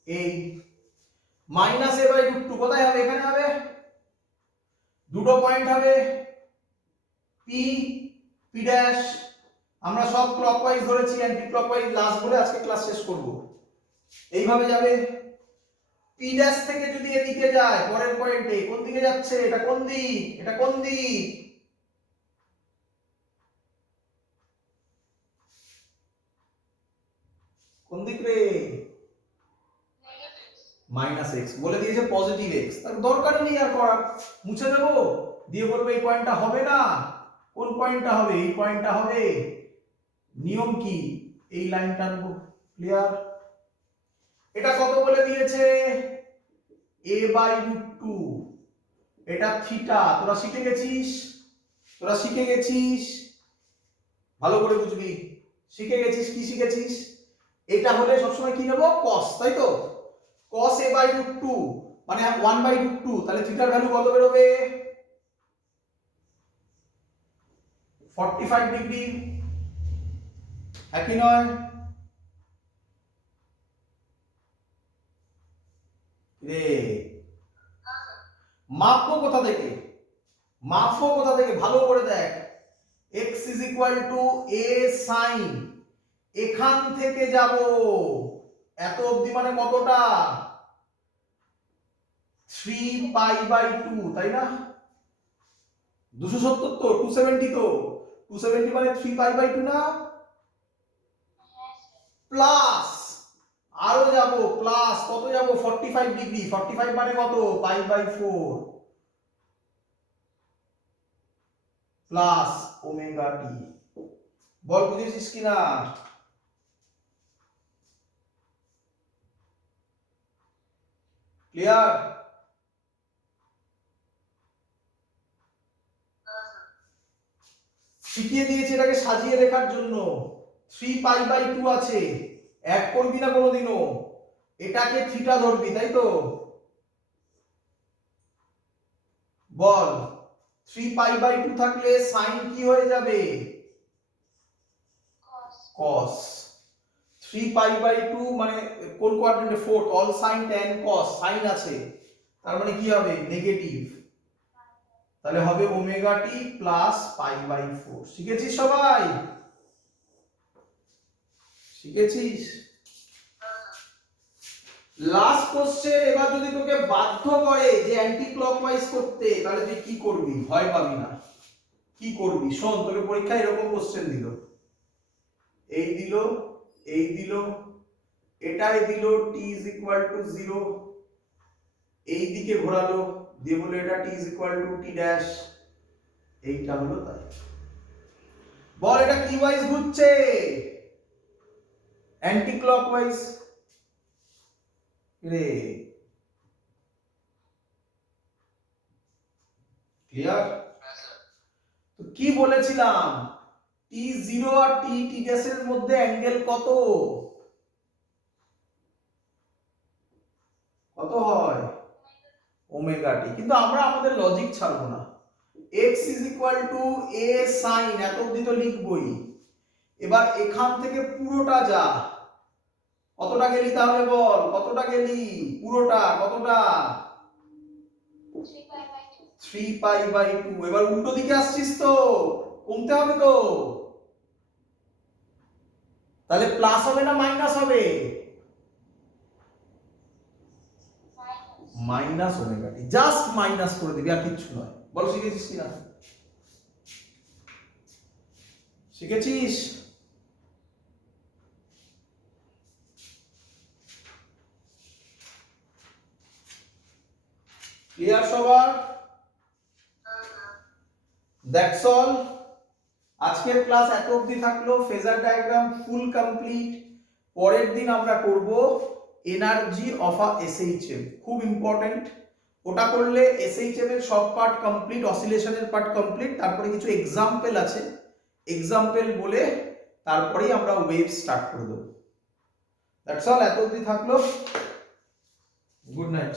এই minus a by root 2 কোথায় হবে? এখানে হবে, দুটো পয়েন্ট হবে p p ড্যাশ, আমরা সব ক্লকওয়াইজ ধরেছি, অ্যান্টি ক্লকওয়াইজ লাস্ট বলে আজকে ক্লাস শেষ করব। এইভাবে যাবে, পি ড্যাশ থেকে যদি এদিকে যায় পরের পয়েন্টে, কোন দিকে যাচ্ছে? এটা কোন দিক? এটা কোন দিক? কোন দিক রে? মাইনাস এক্স বলে দিয়েছে, পজিটিভ এক্স, তার দরকারই নেই আর করার, মুছে দেবো, দিয়ে বলবো এই পয়েন্টটা হবে না। কোন পয়েন্টটা হবে? এই পয়েন্টটা হবে। নিয়ম কি? এই লাইনটা আনবো। ক্লিয়ার? এটা কত বলে দিয়েছে? a বাই রুট 2, এটা থিটা, তোরা শিখে গেছিস। ভালো করে বুঝবি। শিখে গেছিস, কি শিখেছিস? এটা হলে সবসময় কি নেব, cos, তাই তো? cos a বাই √2 মানে 1 বাই √2, তাহলে থিটার ভ্যালু কত বেরোবে? 45 ডিগ্রি, একই নয়? রে মাপবো কোথা থেকে? মাপবো কোথা থেকে ভালো করে দেখ। x is equal to a sin, এখান থেকে যাব এত অবধি মানে কতটা? 3 পাই বাই 2, তাই না? 270 তো 270, তো 270 মানে 3 পাই বাই 2 না? প্লাস আরো যাব, প্লাস কত যাব? 45 ডিগ্রি। 45 মানে কত? পাই বাই 4 প্লাস ওমেগা টি। বল বুঝেছিস কিনা? ক্লিয়ার? শিখিয়ে দিয়েছে এটাকে সাজিয়ে লেখার জন্য। 3 পাই বাই 2 আছে, এক করবি না কোনোদিনও, এটাকে থিটা ধরবি, তাই তো? বল 3 পাই বাই 2 থাকলে সাইন কি হয়ে যাবে? cos। 3 পাই বাই 2 মানে কোন কোয়াড্রেন্টে? 4, all sin tan cos, sine আছে, তার মানে কি হবে? নেগেটিভ। তাহলে হবে omega T plus pi by 4। শিখেছিস সবাই? শিখেছিস? Last question. এবার যদি তোকে বাধ্য করে যে অ্যান্টি ক্লকওয়াইজ করতে, তাহলে তুই কি করবি? ভয় পাবি না, কি করবি? শোন, তোকে পরীক্ষায় এরকম কোশ্চেন দিল, এই দিল, এই দিল, এটাই দিল t is equal to 0, এই দিকে ঘোরালো, দিয়ে বলে এটা t is equal to t dash, এইটা হলো তাই। বল এটা কি ওয়াইজ ঘুরছে? অ্যান্টি ক্লকওয়াইজ রে। ক্লিয়ার? তো কি বলেছিলাম? t0 আর t ড্যাশ এর মধ্যে অ্যাঙ্গেল কত? কত হয়? Omega t. কিন্তু আমরা আমাদের লজিক ছাড়বো না। x is equal to a sin, এত অবধি তো লিখবই। এবার এখান থেকে পুরোটা যা, কতটা গেলি তাহলে বল? কতটা গেলি? পুরোটা কতটা? 3 পাই বাই 2। এবার উল্টো দিকে আসছিস তো, কমতে হবে তো, তাহলে প্লাস হবে না মাইনাস হবে? Minus omega t, just minus করে দিবি, আর কিচ্ছু নয়। বল শিখেছিস কিনা? শিখেছিস? ক্লিয়ার সবার? That's all. আজকের ক্লাস এত অবধি থাকলো। Phasor diagram full complete. পরের দিন আমরা করব এনার্জি অফ আ এসএইচএম, খুব ইম্পর্টেন্ট। ওটা করলে এসএইচএম এর সব পার্ট কমপ্লিট, অসিলেশনের পার্ট কমপ্লিট। তারপরে কিছু এক্সাম্পল আছে, এক্সাম্পল বলে তারপরেই আমরা ওয়েভ স্টার্ট করে দেব। দ্যাটস অল, এত অবধি থাকলো। Good night.